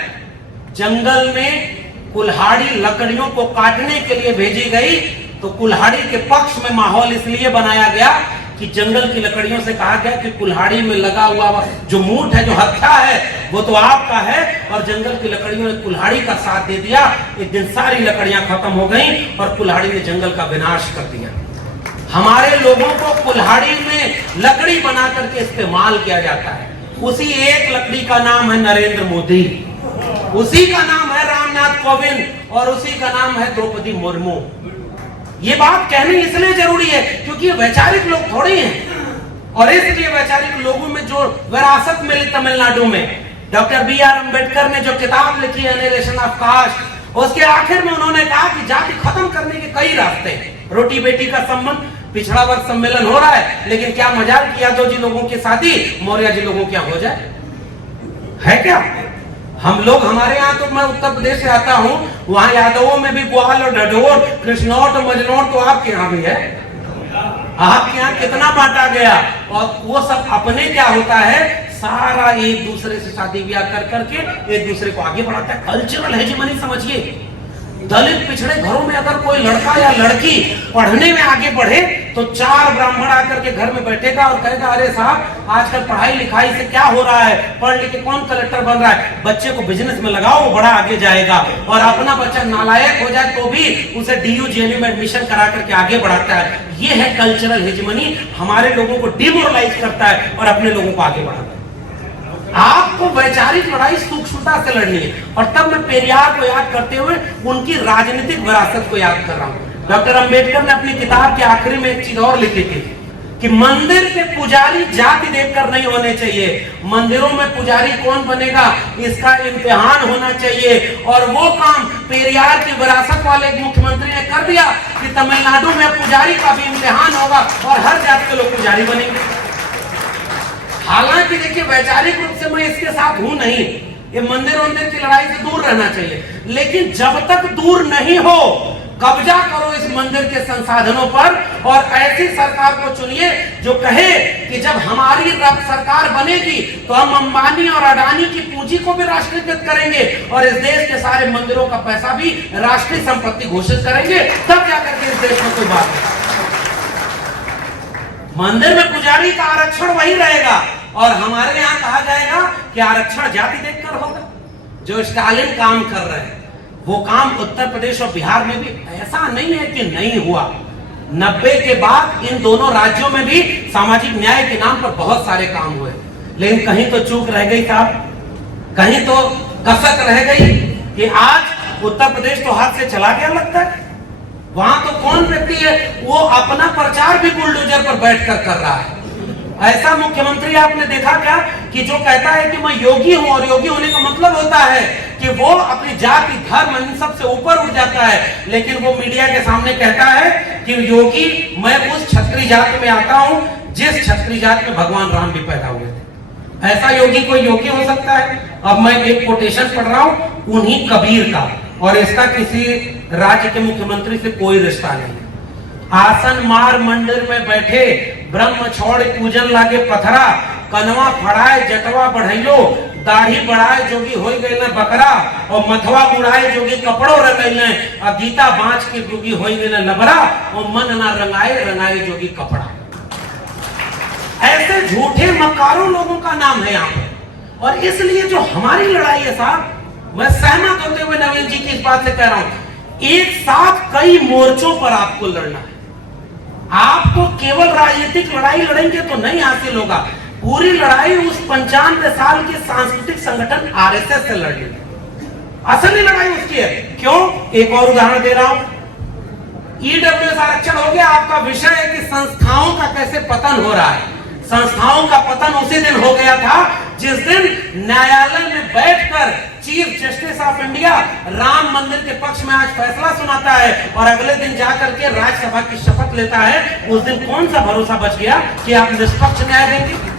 जंगल में कुल्हाड़ी लकड़ियों को काटने के लिए भेजी गई, तो कुल्हाड़ी के पक्ष में माहौल इसलिए बनाया गया कि जंगल की लकड़ियों से कहा गया कि कुल्हाड़ी में लगा हुआ जो मूठ है, जो हत्था है, वो तो आपका है। और जंगल की लकड़ियों ने कुल्हाड़ी का साथ दे दिया। एक दिन सारी लकड़ियां खत्म हो गईं और कुल्हाड़ी ने जंगल का विनाश कर दिया। हमारे लोगों को कुल्हाड़ी में लकड़ी बना करके इस्तेमाल किया जाता है। उसी एक लकड़ी का नाम है नरेंद्र मोदी, उसी का नाम है रामनाथ कोविंद, और उसी का नाम है द्रौपदी मुर्मू। ये बात कहनी इसलिए जरूरी है क्योंकि ये वैचारिक लोग थोड़े हैं, और इसलिए वैचारिक लोगों में जो विरासत मिली तमिलनाडु में, डॉक्टर BR अम्बेडकर ने जो किताब लिखी है एनिहिलेशन ऑफ कास्ट, उसके आखिर में उन्होंने कहा कि जाति खत्म करने के कई रास्ते हैं। रोटी बेटी का संबंध, पिछड़ा वर्ग सम्मेलन हो रहा है, लेकिन क्या मजाल कि यादव जी लोगों की शादी मौर्य जी लोगों क्या हो जाए, है क्या? हम लोग, हमारे यहाँ तो, मैं उत्तर प्रदेश से आता हूँ, वहां यादवों में भी ग्वाल और ढढोर, कृष्णौट और मजनौट तो आपके यहाँ भी है। आपके यहाँ कितना बांटा गया, और वो सब अपने क्या होता है, सारा एक दूसरे से शादी ब्याह कर करके एक दूसरे को आगे बढ़ाता है। कल्चरल हेजेमनी समझिए। दलित पिछड़े घरों में अगर कोई लड़का या लड़की पढ़ने में आगे बढ़े तो 4 ब्राह्मण आकर के घर में बैठेगा और कहेगा अरे साहब आजकल पढ़ाई लिखाई से क्या हो रहा है, पढ़ लिख के कौन कलेक्टर बन रहा है, बच्चे को बिजनेस में लगाओ, वो बड़ा आगे जाएगा। और अपना बच्चा नालायक हो जाए तो भी उसे DU JNU में एडमिशन करा करके आगे बढ़ाता है। ये है कल्चरल हेजेमनी, हमारे लोगों को डिमोरलाइज करता है और अपने लोगों को आगे बढ़ाता है। आपको वैचारिक लड़ाई सूक्ष्मता से लड़नी है। और तब मैं पेरियार को याद करते हुए उनकी राजनीतिक विरासत को याद कर रहा हूं। डॉक्टर अंबेडकर ने अपनी किताब के आखिरी में एक चीज और लिखी थी कि मंदिर के पुजारी जाति देखकर नहीं होने चाहिए, मंदिरों में पुजारी कौन बनेगा इसका इम्तिहान होना चाहिए। और वो काम पेरियार की विरासत वाले एक मुख्यमंत्री ने कर दिया कि तमिलनाडु में पुजारी का भी इम्तिहान होगा और हर जाति के लोग पुजारी बनेंगे। हालांकि देखिए वैचारिक रूप से मैं इसके साथ हूं नहीं, ये मंदिर की लड़ाई से दूर रहना चाहिए, लेकिन जब तक दूर नहीं हो कब्जा करो इस मंदिर के संसाधनों पर और ऐसी सरकार को चुनिए जो कहे कि जब हमारी सरकार बनेगी तो हम अंबानी और अडानी की पूंजी को भी राष्ट्रीयकृत करेंगे और इस देश के सारे मंदिरों का पैसा भी राष्ट्रीय संपत्ति घोषित करेंगे, तब जाकर के इस देश में कोई बात नहीं। मंदिर में पुजारी का आरक्षण वही रहेगा और हमारे यहाँ कहा जाएगा कि आरक्षण जाति देखकर होगा। जो स्टालिन काम कर रहे हैं वो काम उत्तर प्रदेश और बिहार में भी ऐसा नहीं है कि नहीं हुआ। 90 के बाद इन दोनों राज्यों में भी सामाजिक न्याय के नाम पर बहुत सारे काम हुए, लेकिन कहीं तो चूक रह गई साहब, कहीं तो कसक रह गई कि आज उत्तर प्रदेश तो हाथ से चला गया लगता है। वहां तो कौन व्यक्ति है वो अपना प्रचार भी बुलडोजर पर बैठकर कर रहा है। ऐसा मुख्यमंत्री आपने देखा क्या कि जो कहता है कि मैं योगी हूं, और योगी होने का मतलब होता है कि वो अपनी जाति धर्म इन सब से ऊपर उठ जाता है, लेकिन वो मीडिया के सामने कहता है कि योगी मैं उस क्षत्रिय जाति में आता हूं जिस क्षत्रिय जाति में भगवान राम भी पैदा हुए थे। ऐसा योगी कोई योगी हो सकता है? अब मैं एक कोटेशन पढ़ रहा हूं उन्हीं कबीर का, और इसका किसी राज्य के मुख्यमंत्री से कोई रिश्ता नहीं। आसन मार मंदिर में बैठे, ब्रह्म छोड़ पूजन लागे पथरा, कनवा फड़ाए जटवा बढ़ैलो, दाढ़ी बढ़ाए जोगी होई गए न बकरा, और मथवा बुढ़ाए जोगी कपड़ों रंगैले, और गीता बांच के जोगी होई गए न लबरा, और मन ना रंगाए रंगाए जोगी कपड़ा। ऐसे झूठे मकारों लोगों का नाम है यहाँ पे। और इसलिए जो हमारी लड़ाई है साहब, मैं सहमत होते हुए नवीन जी की इस बात से कह रहा हूं, एक साथ कई मोर्चों पर आपको लड़ना है। आपको केवल राजनीतिक लड़ाई लड़ेंगे तो नहीं हासिल होगा, पूरी लड़ाई उस 95 साल के सांस्कृतिक संगठन RSS से लड़नी है। असली लड़ाई उसकी है। क्यों? एक और उदाहरण दे रहा हूं। EWS आरक्षण हो गया, आपका विषय है कि संस्थाओं का कैसे पतन हो रहा है। संस्थाओं का पतन उसी दिन हो गया था जिस दिन न्यायालय में बैठकर chief justice of India Ram मंदिर के पक्ष में आज फैसला सुनाता है और अगले दिन जाकर के राज्यसभा की शपथ लेता है। उस दिन कौन सा भरोसा बच गया कि आप निष्पक्ष न्याय देंगे?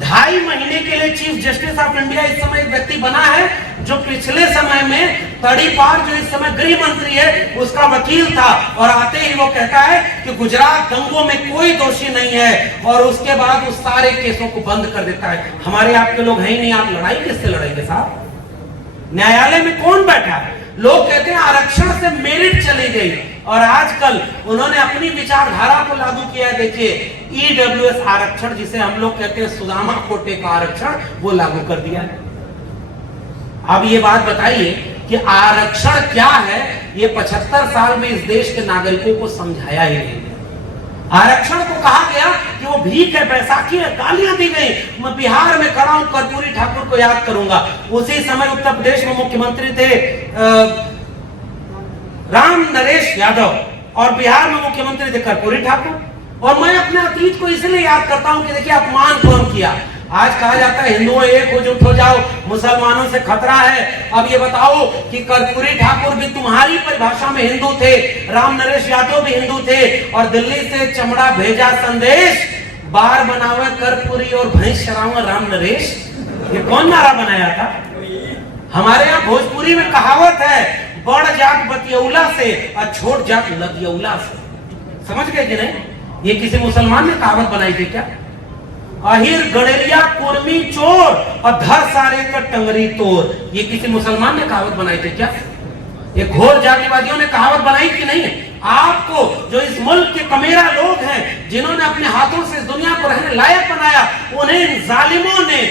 2.5 महीने के लिए चीफ जस्टिस ऑफ इंडिया इस समय एक व्यक्ति बना है जो पिछले समय में तड़ीपार, जो इस समय गृह मंत्री है, उसका वकील था, और आते ही वो कहता है कि गुजरात दंगों में कोई दोषी नहीं है, और उसके बाद उस सारे केसों को बंद कर देता है। हमारे आपके लोग हैं ही नहीं, आप लड़ाई किससे लड़ाएंगे साहब? न्यायालय में कौन बैठा है? लोग कहते हैं आरक्षण से मेरिट चली गई, और आजकल उन्होंने अपनी विचारधारा को लागू किया है। देखिए EWS आरक्षण, जिसे हम लोग कहते हैं सुदामा कोटे का आरक्षण, वो लागू कर दिया है। अब ये बात बताइए कि आरक्षण क्या है, ये 75 साल में इस देश के नागरिकों को समझाया ही नहीं। आरक्षण को कहा गया कि वो भीख है, बैसाखी है, गालियां दी गई। मैं बिहार में खड़ा हूं, कर्पूरी ठाकुर को याद करूंगा। उसी समय उत्तर प्रदेश में मुख्यमंत्री थे राम नरेश यादव, और बिहार में मुख्यमंत्री थे कर्पूरी ठाकुर। और मैं अपने अतीत को इसलिए याद करता हूं कि देखिए अपमान कौन किया। आज कहा जाता है हिंदुओं एक हो, जुट हो जाओ, मुसलमानों से खतरा है। अब ये बताओ कि कर्पूरी ठाकुर भी तुम्हारी परिभाषा में हिंदू थे, राम नरेश यादव भी हिंदू थे, और दिल्ली से चमड़ा भेजा संदेश, बार बनावे कर्पूरी और भैंस चरावे राम नरेश। ये कौन नारा बनाया था? हमारे यहाँ भोजपुरी में कहावत है, बड़ जात बतियौला से और छोट जात लदियौला से। समझ गए कि नहीं? ये किसी मुसलमान ने कहावत बनाई थी क्या? अहिर गड़ेलिया कुर्मी चोर और धर सारे का टंगरी तोर, ये किसी मुसलमान ने कहावत बनाई थी क्या? ये घोर जातिवादियों ने कहावत बनाई कि नहीं? आपको जो इस मुल्क के कमेरा लोग हैं, जिन्होंने अपने हाथों से इस दुनिया को रहने लायक बनाया, उन्हें इन जालिमों ने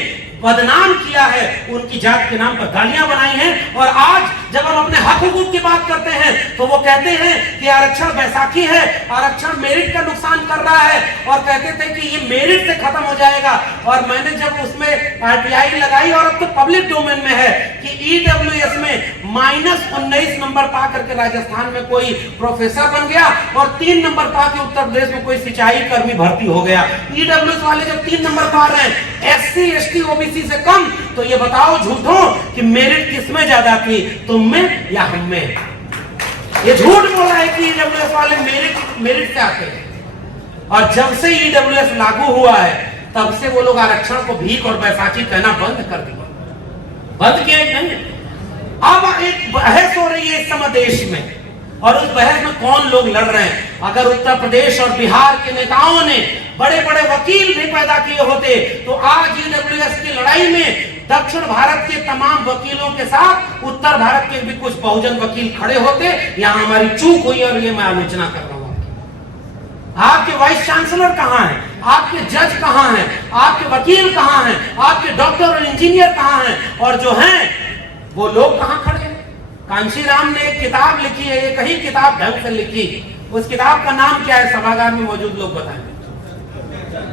बदनाम किया है, उनकी जात के नाम पर गालियां बनाई हैं। और आज जब हम अपने हक हुकूक की बात करते हैं तो वो कहते हैं कि आरक्षण बैसाखी है, आरक्षण मेरिट का नुकसान कर रहा है, और कहते थे कि ये मेरिट से खत्म हो जाएगा। और मैंने जब उसमें आरटीआई लगाई, और अब तो पब्लिक डोमेन में है कि ईडब्ल्यूएस में -19 नंबर पा करके राजस्थान में कोई प्रोफेसर बन गया, और 3 नंबर पा के उत्तर प्रदेश में कोई सिंचाई कर्मी भर्ती हो गया। ईडब्ल्यूएस वाले जब 3 नंबर पा रहे हैं एससी एसटी ओबीसी से कम, तो ये बताओ झूठों कि मेरिट किसमें ज्यादा थी, तुम में या हम में? ये झूठ बोला है कि ईडब्ल्यूएस वाले मेरिट से आते हैं। और जब से ईडब्ल्यूएस लागू हुआ है तब से वो लोग आरक्षण को भीख और बैसाखी कहना बंद कर दिया। बंद किया ही नहीं। अब एक बहस हो रही है इस समय देश में, और उस बहस में कौन लोग लड़ रहे हैं। अगर उत्तर प्रदेश और बिहार के नेताओं ने बड़े बड़े वकील भी पैदा किए होते तो आज ईडब्ल्यूएस की लड़ाई में दक्षिण भारत के तमाम वकीलों के साथ उत्तर भारत के भी कुछ बहुजन वकील खड़े होते। यहां हमारी चूक हुई और ये मैं आलोचना कर रहा हूं। आपके वाइस चांसलर कहां हैं? आपके जज कहां हैं? आपके वकील कहां हैं? आपके डॉक्टर और इंजीनियर कहां हैं? और जो हैं वो लोग कहां खड़े हैं? कांशीराम ने एक किताब लिखी है, एक ही किताब ढंग से लिखी। उस किताब का नाम क्या है? सभागार में मौजूद लोग बताएं।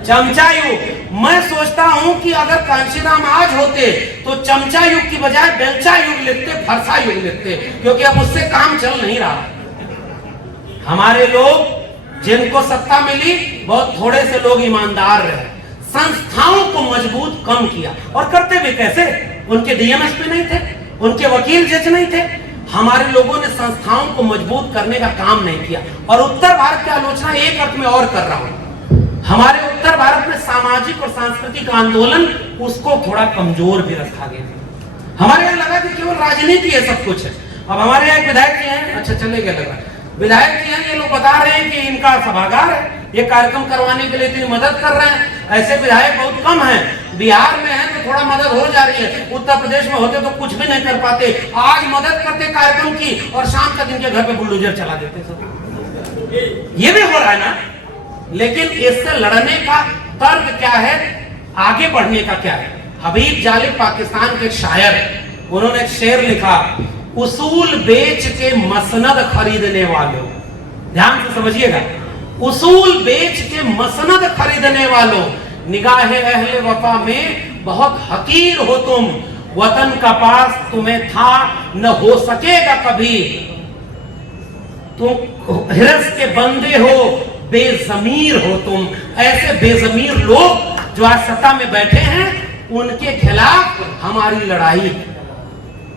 चमचा युग। मैं सोचता हूं कि अगर कांशीराम आज होते तो चमचा युग की बजाय बेलचा युग लिखते, फरसा युग लिखते, क्योंकि अब उससे काम चल नहीं रहा। हमारे लोग जिनको सत्ता मिली, बहुत थोड़े से लोग ईमानदार रहे, संस्थाओं को मजबूत कम किया। और करते भी कैसे? उनके डीएमएसपी नहीं थे, उनके वकील जज नहीं थे। हमारे लोगों ने संस्थाओं को मजबूत करने का काम नहीं किया। और उत्तर भारत की आलोचना एक अर्थ में और कर रहा हूं। हमारे उत्तर भारत में सामाजिक और सांस्कृतिक आंदोलन, उसको थोड़ा कमजोर भी रखा गया। हमारे यहाँ लगा कि केवल राजनीति है, सब कुछ है। अब हमारे यहाँ एक विधायक जी हैं, अच्छा चले गए लगा, विधायक जी हैं, ये लोग बता रहे हैं कि इनका सभागार है, ये कार्यक्रम करवाने के लिए इतनी मदद कर रहे हैं। ऐसे विधायक बहुत कम हैं। बिहार में है तो थोड़ा मदद हो जा रही है, उत्तर प्रदेश में होते तो कुछ भी नहीं कर पाते। आज मदद करते कार्यक्रम की और शाम तक इनके घर पे बुलडोजर चला देते सब। ये भी हो रहा है ना। लेकिन इससे लड़ने का तर्क क्या है, आगे बढ़ने का क्या है? हबीब जालिब पाकिस्तान के शायर, उन्होंने एक शेर लिखा, उसूल बेच के मसनद खरीदने वालों, ध्यान से समझिएगा, उसूल बेच के मसनद खरीदने वालों, निगाहे अहले वफा में बहुत हकीर हो तुम, वतन का पास तुम्हें था न हो सकेगा कभी, तुम हिरस के बंदे हो, बेजमीर हो तुम। ऐसे बेजमीर लोग जो आज सत्ता में बैठे हैं, उनके खिलाफ हमारी लड़ाई।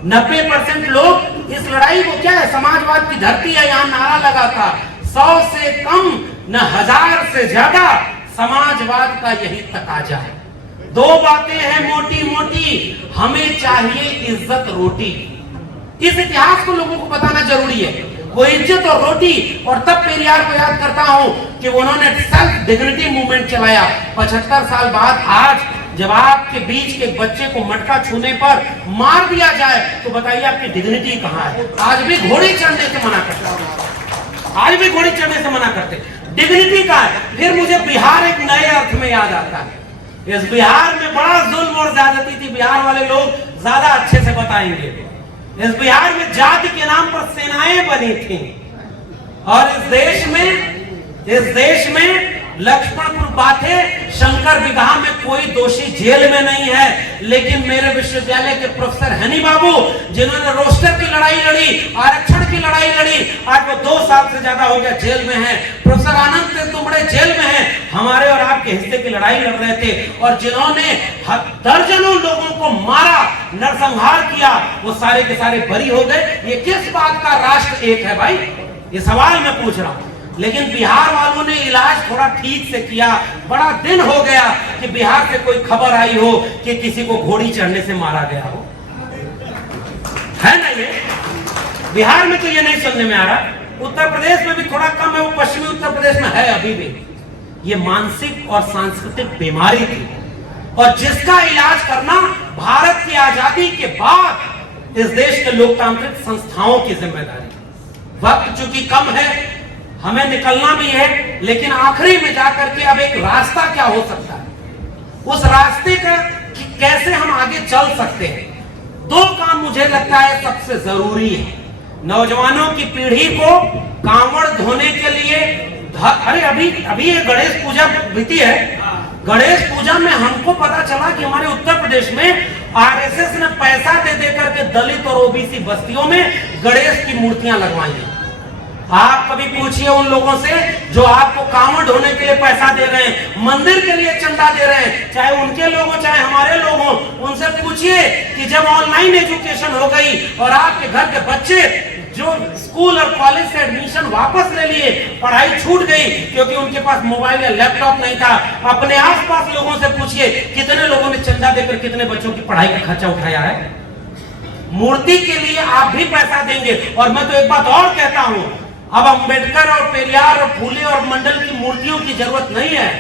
90% लोग इस लड़ाई को क्या है, समाजवाद की धरती है, यहां नारा लगा था 100 से कम न 1000 से ज्यादा, समाजवाद का यही तकाजा है। 2 बातें हैं मोटी मोटी, हमें चाहिए इज्जत रोटी। इस इतिहास को लोगों को बताना जरूरी है, वो इज्जत और रोटी। और तब पेरियार को याद करता हूं कि उन्होंने सेल्फ डिग्निटी मूवमेंट चलाया। 75 साल बाद आज जब आपके बीच के बच्चे को मटका छूने पर मार दिया जाए तो बताइए आपकी डिग्निटी कहां है? आज भी घोड़ी चढ़ने से मना करते, आज भी घोड़ी चढ़ने से मना करते, डिग्निटी का है। फिर मुझे बिहार एक नए अर्थ में याद आता है। इस बिहार में बड़ा जुल्म और ज्यादती थी। बिहार वाले लोग ज्यादा अच्छे से बताएंगे। इस बिहार में जाति के नाम पर सेनाएं बनी थी। और इस देश में लक्ष्मणपुर बाथे शंकर विवाह में कोई दोषी जेल में नहीं है। लेकिन मेरे विश्वविद्यालय के प्रोफेसर हनी बाबू, जिन्होंने रोस्टर की लड़ाई लड़ी, आरक्षण की लड़ाई लड़ी, आज वो 2 साल से ज्यादा हो गया जेल में हैं। प्रोफेसर आनंद तेंदुलकर जेल में हैं, हमारे और आपके हिस्से की लड़ाई लड़ रहे थे। और जिन्होंने दर्जनों लोगों को मारा, नरसंहार किया, वो सारे के सारे बरी हो गए। ये किस बात का राष्ट्र एक है भाई? ये सवाल मैं पूछ रहा हूं। लेकिन बिहार वालों ने इलाज थोड़ा ठीक से किया। बड़ा दिन हो गया कि बिहार से कोई खबर आई हो कि किसी को घोड़ी चढ़ने से मारा गया हो, है ना? ये बिहार में तो ये नहीं सुनने में आ रहा। उत्तर प्रदेश में भी थोड़ा कम है, वो पश्चिमी उत्तर प्रदेश में है अभी भी। ये मानसिक और सांस्कृतिक बीमारी थी, और जिसका इलाज करना भारत की आजादी के बाद इस देश के लोकतांत्रिक संस्थाओं की जिम्मेदारी। वक्त चूंकि कम है, हमें निकलना भी है, लेकिन आखिरी में जाकर के अब एक रास्ता क्या हो सकता है, उस रास्ते का कैसे हम आगे चल सकते हैं। दो काम मुझे लगता है सबसे जरूरी है। नौजवानों की पीढ़ी को कांवड़ धोने के लिए, अरे अभी ये गणेश पूजा बीती है, गणेश पूजा में हमको पता चला कि हमारे उत्तर प्रदेश में आरएसएस ने पैसा दे देकर के दलित और ओबीसी बस्तियों में गणेश की मूर्तियां लगवाई हैं। आप कभी पूछिए उन लोगों से जो आपको कांवड़ ढोने के लिए पैसा दे रहे हैं, मंदिर के लिए चंदा दे रहे हैं, चाहे उनके लोग हो चाहे हमारे लोग हो, उनसे पूछिए कि जब ऑनलाइन एजुकेशन हो गई और आपके घर के बच्चे जो स्कूल और कॉलेज से एडमिशन वापस ले लिए, पढ़ाई छूट गई क्योंकि उनके पास मोबाइल या लैपटॉप नहीं था, अपने आसपास लोगों से पूछिए कितने लोगों ने चंदा देकर कितने बच्चों की पढ़ाई का खर्चा उठाया है। मूर्ति के लिए आप भी पैसा देंगे। और मैं तो एक बात और कहता हूं, अब अंबेडकर और पेरियार और फूले और मंडल की मूर्तियों की जरूरत नहीं है,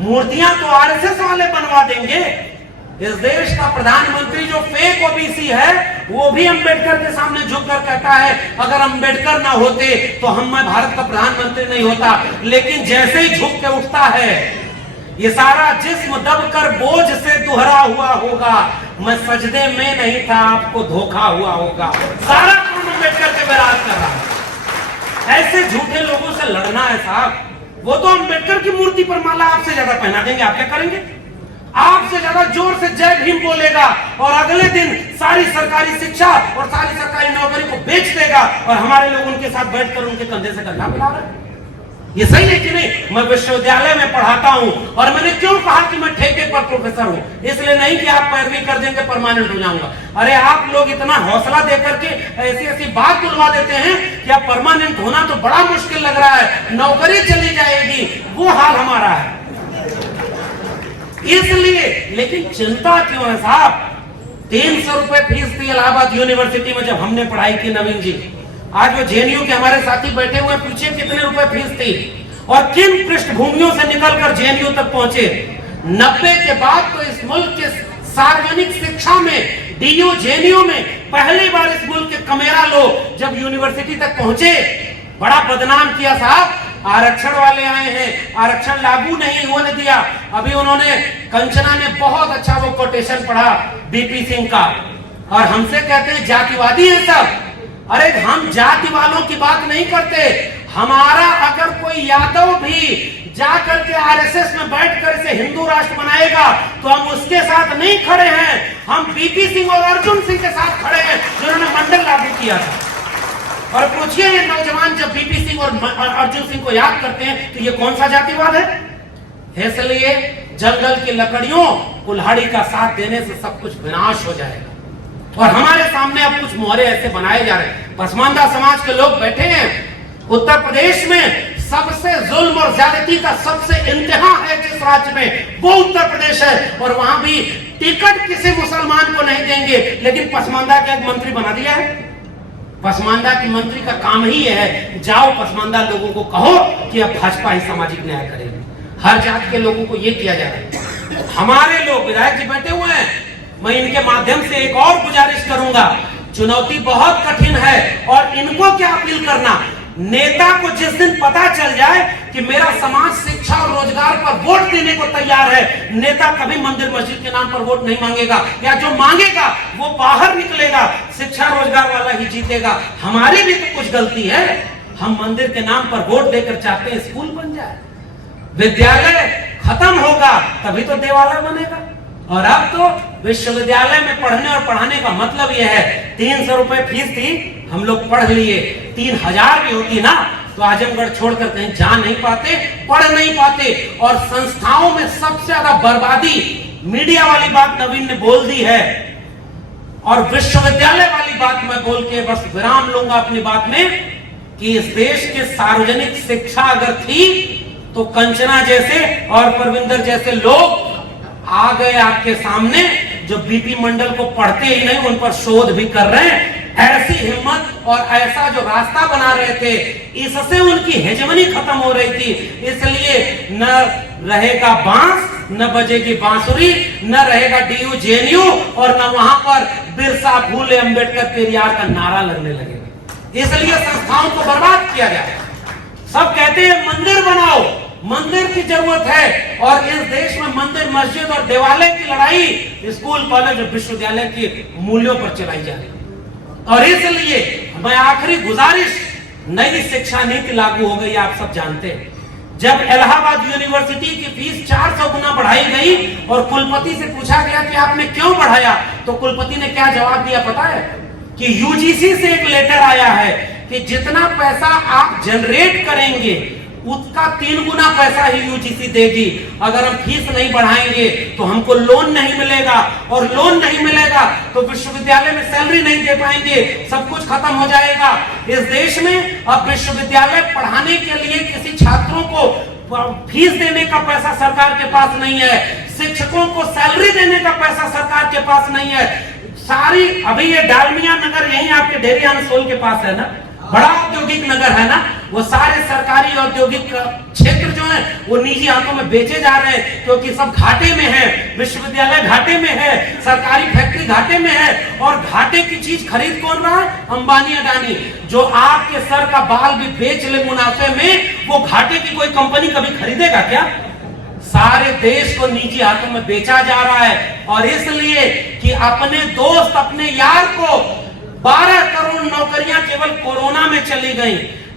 मूर्तियां तो आरएसएस वाले बनवा देंगे। इस देश का प्रधानमंत्री जो फेक ओबीसी है वो भी अंबेडकर के सामने झुककर कहता है अगर अंबेडकर ना होते तो मैं भारत का प्रधानमंत्री नहीं होता। लेकिन जैसे ही झुक के उठता है, ये सारा जिस्म दबकर बोझ से दुहरा हुआ होगा, मैं सजदे में नहीं था आपको धोखा हुआ होगा, सारा काम अंबेडकर के विराज कर रहा है। ऐसे झूठे लोगों से लड़ना है साहब। वो तो अंबेडकर की मूर्ति पर माला आपसे ज्यादा पहना देंगे, आप क्या करेंगे? आपसे ज्यादा जोर से जय भीम बोलेगा और अगले दिन सारी सरकारी शिक्षा और सारी सरकारी नौकरी को बेच देगा और हमारे लोग उनके साथ बैठकर उनके कंधे से कंधा मिला रहे हैं। ये सही है कि नहीं? मैं विश्वविद्यालय में पढ़ाता हूं और मैंने क्यों कहा कि मैं ठेके पर प्रोफेसर हूं? इसलिए नहीं कि आप पैरवी कर देंगे परमानेंट हो जाऊंगा। अरे आप लोग इतना हौसला देकर के ऐसी ऐसी बात बुलवा देते हैं कि अब परमानेंट होना तो बड़ा मुश्किल लग रहा है, नौकरी चली जाएगी, वो हाल हमारा है। इसलिए लेकिन चिंता क्यों है साहब? 300 रुपए फीस थी इलाहाबाद यूनिवर्सिटी में जब हमने पढ़ाई की, नवीन जी। आज वो जेएनयू के हमारे साथी बैठे हुए, पूछिए कितने रुपए फीस थी और किन पृष्ठभूमियों से निकलकर जेएनयू तक पहुंचे। 90 के बाद तो इस मुल्क के सार्वजनिक शिक्षा में, डीयू जेएनयू में पहली बार इस मुल्क के कमेरा लोग जब यूनिवर्सिटी तक पहुंचे, बड़ा बदनाम किया साहब। आरक्षण वाले आए हैं, आरक्षण लागू नहीं होने दिया। अभी उन्होंने, कंचना ने बहुत अच्छा वो कोटेशन पढ़ा बीपी सिंह का, और हमसे कहते हैं जातिवादी है सब। अरे हम जाति वालों की बात नहीं करते। हमारा अगर कोई यादव भी जाकर के आरएसएस में बैठकर इसे हिंदू राष्ट्र बनाएगा तो हम उसके साथ नहीं खड़े हैं, हम बीपी सिंह और अर्जुन सिंह के साथ खड़े हैं जिन्होंने मंडल लागू किया था। और पूछिए ये नौजवान जब बीपी सिंह और अर्जुन सिंह को याद करते हैं तो ये कौन सा जातिवाद है? इसलिए जंगल की लकड़ियों, कुल्हाड़ी का साथ देने से सब कुछ विनाश हो जाएगा। और हमारे सामने अब कुछ मोहरे ऐसे बनाए जा रहे हैं। पसमानदा समाज के लोग बैठे हैं। उत्तर प्रदेश में सबसे जुल्म और ज्यादती का सबसे इंतहा है जिस राज्य में, वो उत्तर प्रदेश है। और वहां भी टिकट किसी मुसलमान को नहीं देंगे, लेकिन पसमानदा का एक मंत्री बना दिया है। पसमानदा की मंत्री का काम ही यह है, जाओ पसमानदा लोगों को कहो कि अब भाजपा ही सामाजिक न्याय करेगी। हर जात के लोगों को यह किया जा रहा है। हमारे लोग विधायक जी बैठे हुए हैं, मैं इनके माध्यम से एक और गुजारिश करूंगा। चुनौती बहुत कठिन है और इनको क्या अपील करना, नेता को जिस दिन पता चल जाए कि मेरा समाज शिक्षा और रोजगार पर वोट देने को तैयार है, नेता कभी मंदिर मस्जिद के नाम पर वोट नहीं मांगेगा, या जो मांगेगा वो बाहर निकलेगा, शिक्षा रोजगार वाला ही जीतेगा। हमारी भी तो कुछ गलती है, हम मंदिर के नाम पर वोट देकर चाहते हैं स्कूल बन जाए, विद्यालय खत्म होगा तभी तो देवालय बनेगा। और अब तो विश्वविद्यालय में पढ़ने और पढ़ाने का मतलब यह है, 300 रुपए फीस थी, हम लोग पढ़ लिए, 3000 भी होती ना तो आजमगढ़ छोड़कर कहीं जा नहीं पाते, पढ़ नहीं पाते। और संस्थाओं में सबसे ज्यादा बर्बादी, मीडिया वाली बात नवीन ने बोल दी है और विश्वविद्यालय वाली बात मैं बोल के बस विराम लूंगा अपनी बात में कि इस देश के सार्वजनिक शिक्षा अगर थी तो कंचना जैसे और परविंदर जैसे लोग आ गए आपके सामने, जो बीपी मंडल को पढ़ते ही नहीं उन पर शोध भी कर रहे हैं। ऐसी हिम्मत और ऐसा जो रास्ता बना रहे थे, इससे उनकी हेजमनी खत्म हो रही थी। इसलिए न रहेगा बांस, न बजेगी बांसुरी, न रहेगा डीयू जेएनयू और न वहां पर बिरसा, फूले, अंबेडकर, पेरियार का नारा लगने लगेगा। इसलिए संस्थाओं को बर्बाद किया गया। सब कहते हैं मंदिर बनाओ, मंदिर की जरूरत है, और इस देश में मंदिर, मस्जिद और देवालय की लड़ाई स्कूल, कॉलेज और विश्वविद्यालय के मूल्यों पर चलाई जा रही है। और इसलिए मैं आखिरी गुजारिश, नई शिक्षा नीति लागू हो गई, आप सब जानते हैं। जब इलाहाबाद यूनिवर्सिटी की फीस 400 गुना बढ़ाई गई और कुलपति से पूछा गया कि आपने क्यों बढ़ाया, तो कुलपति ने क्या जवाब दिया पता है? कि यूजीसी से एक लेटर आया है कि जितना पैसा आप जनरेट करेंगे उसका 3 गुना पैसा ही यूजीसी देगी। अगर हम फीस नहीं बढ़ाएंगे तो हमको लोन नहीं मिलेगा, और लोन नहीं मिलेगा तो विश्वविद्यालय में सैलरी नहीं दे पाएंगे, सब कुछ खत्म हो जाएगा। इस देश में अब विश्वविद्यालय पढ़ाने के लिए किसी छात्रों को फीस देने का पैसा सरकार के पास नहीं है, शिक्षकों को सैलरी देने का पैसा सरकार के पास नहीं है। सारी, अभी ये डालमिया नगर यही आपके डेरी आनसोल के पास है ना, बड़ा औद्योगिक नगर है ना, वो सारे सरकारी औद्योगिक क्षेत्र जो है वो निजी हाथों में बेचे जा रहे हैं, क्योंकि सब घाटे में है, विश्वविद्यालय घाटे में है, सरकारी फैक्ट्री घाटे में है। और घाटे की चीज खरीद कौन रहा है? अंबानी, अडानी। जो आपके सर का बाल भी बेच ले मुनाफे में, वो घाटे की कोई कंपनी कभी खरीदेगा क्या? सारे देश को निजी हाथों में बेचा जा रहा है। और इसलिए कि अपने दोस्त, अपने यार को 12 करोड़ नौकरियां केवल कोरोना में चली गई,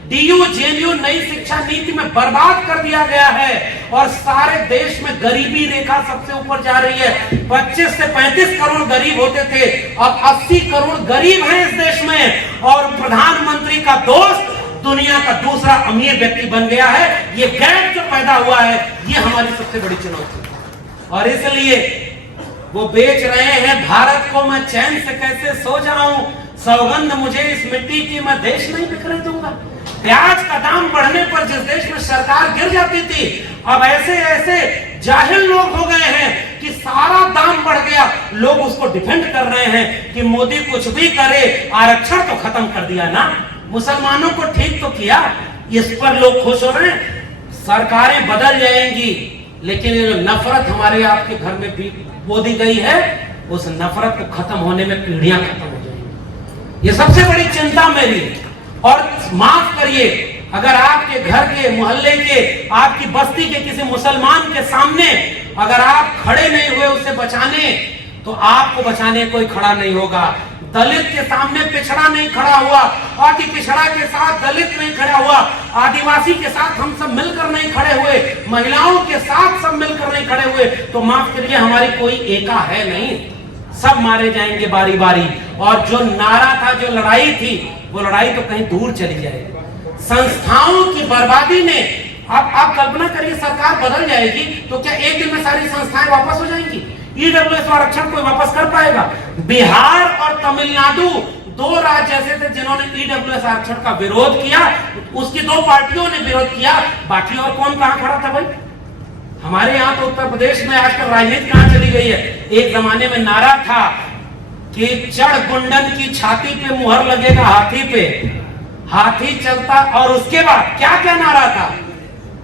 डीयू जेएनयू नई शिक्षा नीति में बर्बाद कर दिया गया है, और सारे देश में गरीबी रेखा सबसे ऊपर जा रही है। 25 से 35 करोड़ गरीब होते थे, अब 80 करोड़ गरीब हैं इस देश में, और प्रधानमंत्री का दोस्त दुनिया का दूसरा अमीर व्यक्ति बन गया है। ये गैप जो पैदा हुआ है, ये हमारी सबसे बड़ी चुनौती है। और इसलिए वो बेच रहे हैं भारत को मैं चैन से कैसे सो जाऊं, सौगंध मुझे इस मिट्टी की, मैं देश नहीं बिखरे दूंगा। प्याज का दाम बढ़ने पर जिस देश में सरकार गिर जाती थी, अब ऐसे ऐसे जाहिल लोग हो गए हैं कि सारा दाम बढ़ गया, लोग उसको डिफेंड कर रहे हैं कि मोदी कुछ भी करे, आरक्षण तो खत्म कर दिया ना, मुसलमानों को ठीक तो किया, इस पर लोग खुश हो रहे हैं। सरकारें बदल जाएंगी, लेकिन ये जो नफरत हमारे आपके घर में भी बो दी गई है, उस नफरत को खत्म होने में पीढ़ियां खत्म हो जाएंगी। ये सबसे बड़ी चिंता मेरी है। और माफ करिए, अगर आपके घर के, मोहल्ले के, आपकी बस्ती के किसी मुसलमान के सामने अगर आप खड़े नहीं हुए उसे बचाने, तो आपको बचाने कोई खड़ा नहीं होगा। दलित के सामने पिछड़ा नहीं खड़ा हुआ, अति पिछड़ा के साथ दलित नहीं खड़ा हुआ, आदिवासी के साथ हम सब मिलकर नहीं खड़े हुए, महिलाओं के साथ सब मिलकर नहीं खड़े हुए, तो माफ करिए हमारी कोई एका है नहीं, सब मारे जाएंगे बारी बारी। और जो नारा था, जो लड़ाई थी, वो लड़ाई तो कहीं दूर चली जाएगी। संस्थाओं की बर्बादी ने, आप कल्पना करिए सरकार बदल जाएगी तो क्या एक दिन में सारी संस्थाएं वापस हो जाएंगी? ईडब्ल्यूएस आरक्षण कोई वापस कर पाएगा? बिहार और तमिलनाडु 2 राज्य ऐसे थे जिन्होंने ईडब्ल्यूएस आरक्षण का विरोध किया, उसकी 2 पार्टियों ने विरोध किया, बाकी और कौन कहां खड़ा था भाई? हमारे यहाँ तो उत्तर प्रदेश में आजकल राजनीति कहां चली गई है। एक जमाने में नारा था कि चढ़ गुंडन की छाती पे मुहर लगेगा हाथी पे, हाथी चलता, और उसके बाद क्या क्या नारा था?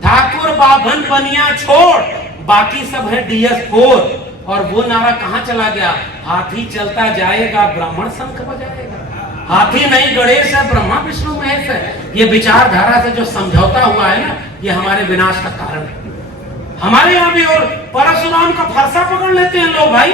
ठाकुर बाभन बनिया छोड़, बाकी सब है DS4। और वो नारा कहां चला गया? हाथी चलता जाएगा, ब्राह्मण शंख बजाएगा। हाथी नहीं गणेश है, ब्रह्मा विष्णु महेश है। ये विचारधारा से जो समझौता हुआ है ना, ये हमारे विनाश का कारण है। हमारे यहाँ भी और परशुराम का फरसा पकड़ लेते हैं लोग भाई,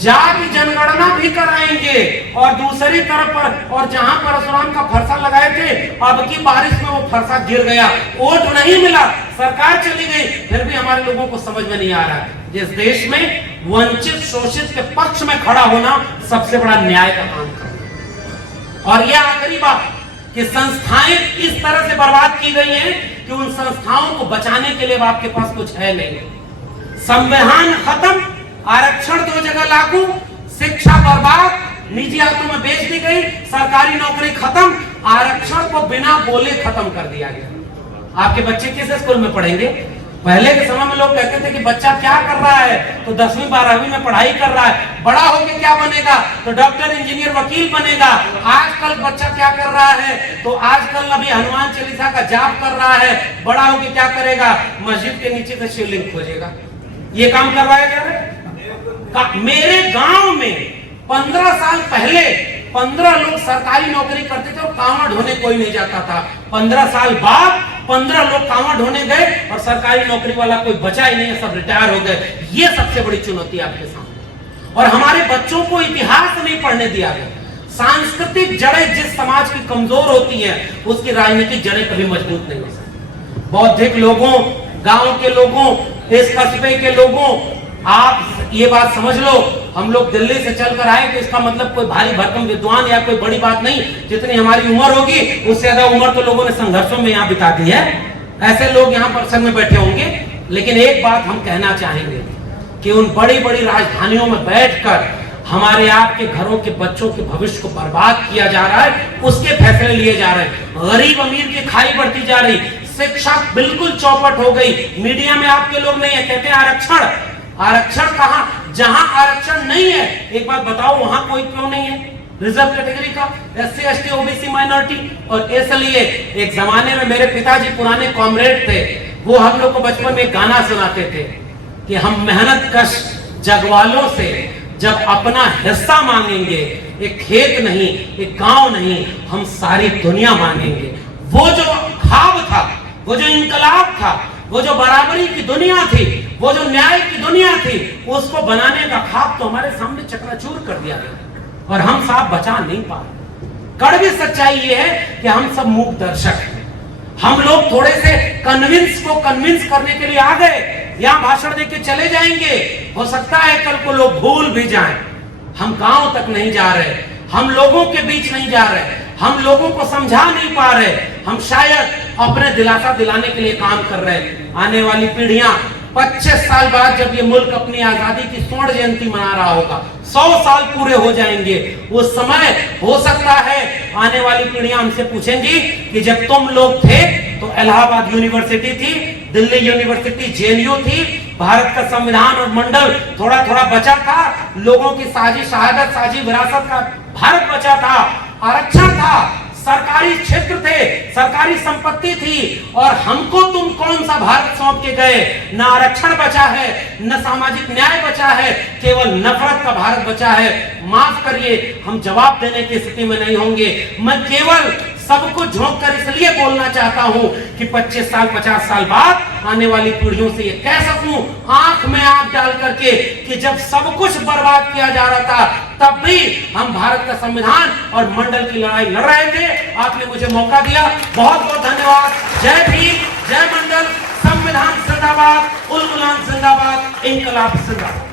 जाति जनगणना भी कराएंगे, और दूसरी तरफ पर, और जहां परशुराम का फरसा लगाए थे, अब की बारिश में वो फरसा गिर गया, वोट नहीं मिला, सरकार चली गई, फिर भी हमारे लोगों को समझ में नहीं आ रहा है। जिस देश में वंचित शोषित के पक्ष में खड़ा होना सबसे बड़ा न्याय का काम है। और यह आखिरी बात कि संस्थाएं इस तरह से बर्बाद की गई हैं कि उन संस्थाओं को बचाने के लिए आपके पास कुछ है नहीं। संविधान खत्म, आरक्षण 2 जगह लागू, शिक्षा बर्बाद, निजी हाथों में बेच दी गई, सरकारी नौकरी खत्म, आरक्षण को बिना बोले खत्म कर दिया गया। आपके बच्चे किस स्कूल में पढ़ेंगे? पहले के समय में लोग कहते थे कि बच्चा क्या कर रहा है, तो 10वीं 12वीं में पढ़ाई कर रहा है, बड़ा होके क्या बनेगा? तो डॉक्टर, इंजीनियर, वकील बनेगा। आजकल बच्चा क्या कर रहा है? तो आजकल अभी हनुमान चालीसा का जाप कर रहा है, बड़ा होके क्या करेगा? मस्जिद के नीचे से शिवलिंग खोजेगा। ये काम करवाया जा रहा है। मेरे गांव में 15 साल पहले 15 लोग सरकारी नौकरी करते थे और कांवड़ ढोने कोई नहीं जाता था। 15 साल बाद 15 लोग कांवड़ ढोने गए और सरकारी नौकरी वाला कोई बचा ही नहीं, सब रिटायर हो गए। ये सबसे बड़ी चुनौती आपके सामने। और हमारे बच्चों को इतिहास नहीं पढ़ने दिया गया। सांस्कृतिक जड़ें जिस समाज की कमजोर होती हैं, उसकी राजनीतिक जड़ें कभी मजबूत नहीं हो सकती। बौद्धिक लोगों, गांव के लोगों, इस कस्बे के लोगों, आप ये बात समझ लो, हम लोग दिल्ली से चलकर आए तो इसका मतलब कोई भारी भरकम विद्वान या कोई बड़ी बात नहीं। जितनी हमारी उम्र होगी उससे ज्यादा उम्र तो लोगों ने संघर्षों में यहाँ बिता दी है। ऐसे लोग यहाँ पर संग में बैठे होंगे। लेकिन एक बात हम कहना चाहेंगे कि उन बड़ी बड़ी राजधानियों में बैठकर हमारे आपके घरों के बच्चों के भविष्य को बर्बाद किया जा रहा है, उसके फैसले लिए जा रहे हैं। गरीब अमीर की खाई बढ़ती जा रही, शिक्षा बिल्कुल चौपट हो गई। मीडिया में आपके लोग नहीं है, कहते हैं आरक्षण। आरक्षण कहां? जहां आरक्षण नहीं है, एक बात बताओ, वहां कोई क्यों नहीं है रिजर्व कैटेगरी का, SC ST OBC माइनॉरिटी। और इसलिए एक जमाने में मेरे पिताजी पुराने कॉमरेड थे, वो हम लोग को बचपन में गाना सुनाते थे कि हम मेहनत कश जगवालों से जब अपना हिस्सा मांगेंगे, एक खेत नहीं, एक गांव नहीं, हम सारी दुनिया मांगेंगे। वो जो ख्वाब था, वो जो इंकलाब था, वो जो बराबरी की दुनिया थी, वो जो न्याय की दुनिया थी, उसको बनाने का ख्वाब तो हमारे सामने चकनाचूर कर दिया गया और हम साहब बचा नहीं पा रहे। कड़वी सच्चाई ये है कि हम सब मूक दर्शक हैं। हम लोग थोड़े से कन्विंस करने के लिए आ गए, यहां भाषण देके चले जाएंगे। हो सकता है कल को लोग भूल भी जाएं। हम गांव तक नहीं जा रहे, हम लोगों के बीच नहीं जा रहे, हम लोगों को समझा नहीं पा रहे, हम शायद अपने दिलासा दिलाने के लिए काम कर रहे हैं। आने वाली पीढ़ियां 25 साल बाद जब ये मुल्क अपनी आजादी की स्वर्ण जयंती मना रहा होगा, 100 साल पूरे हो जाएंगे, उस समय हो सकता है आने वाली पीढ़ियां हमसे पूछेंगी कि जब तुम लोग थे तो इलाहाबाद यूनिवर्सिटी थी, दिल्ली यूनिवर्सिटी JNU थी, भारत का संविधान और मंडल थोड़ा थोड़ा बचा था, लोगों की साझी शहादत, साझी विरासत का भारत बचा था, आरक्षण था, सरकारी क्षेत्र थे, सरकारी संपत्ति थी, और हमको तुम कौन सा भारत सौंप के गए? न आरक्षण बचा है, न सामाजिक न्याय बचा है, केवल नफरत का भारत बचा है। माफ करिए, हम जवाब देने की स्थिति में नहीं होंगे। मैं केवल सबको झोंक कर इसलिए बोलना चाहता हूं कि 25 साल 50 साल बाद आने वाली पीढ़ियों से ये कह सकूं, आंख में आंख डाल करके, कि जब सब कुछ बर्बाद किया जा रहा था तब भी हम भारत का संविधान और मंडल की लड़ाई लड़ रहे थे। आपने मुझे मौका दिया, बहुत बहुत धन्यवाद। जय भीम, जय मंडल, संविधान जिंदाबाद, उल गुलाम जिंदाबाद, इंकलाब जिंदाबाद।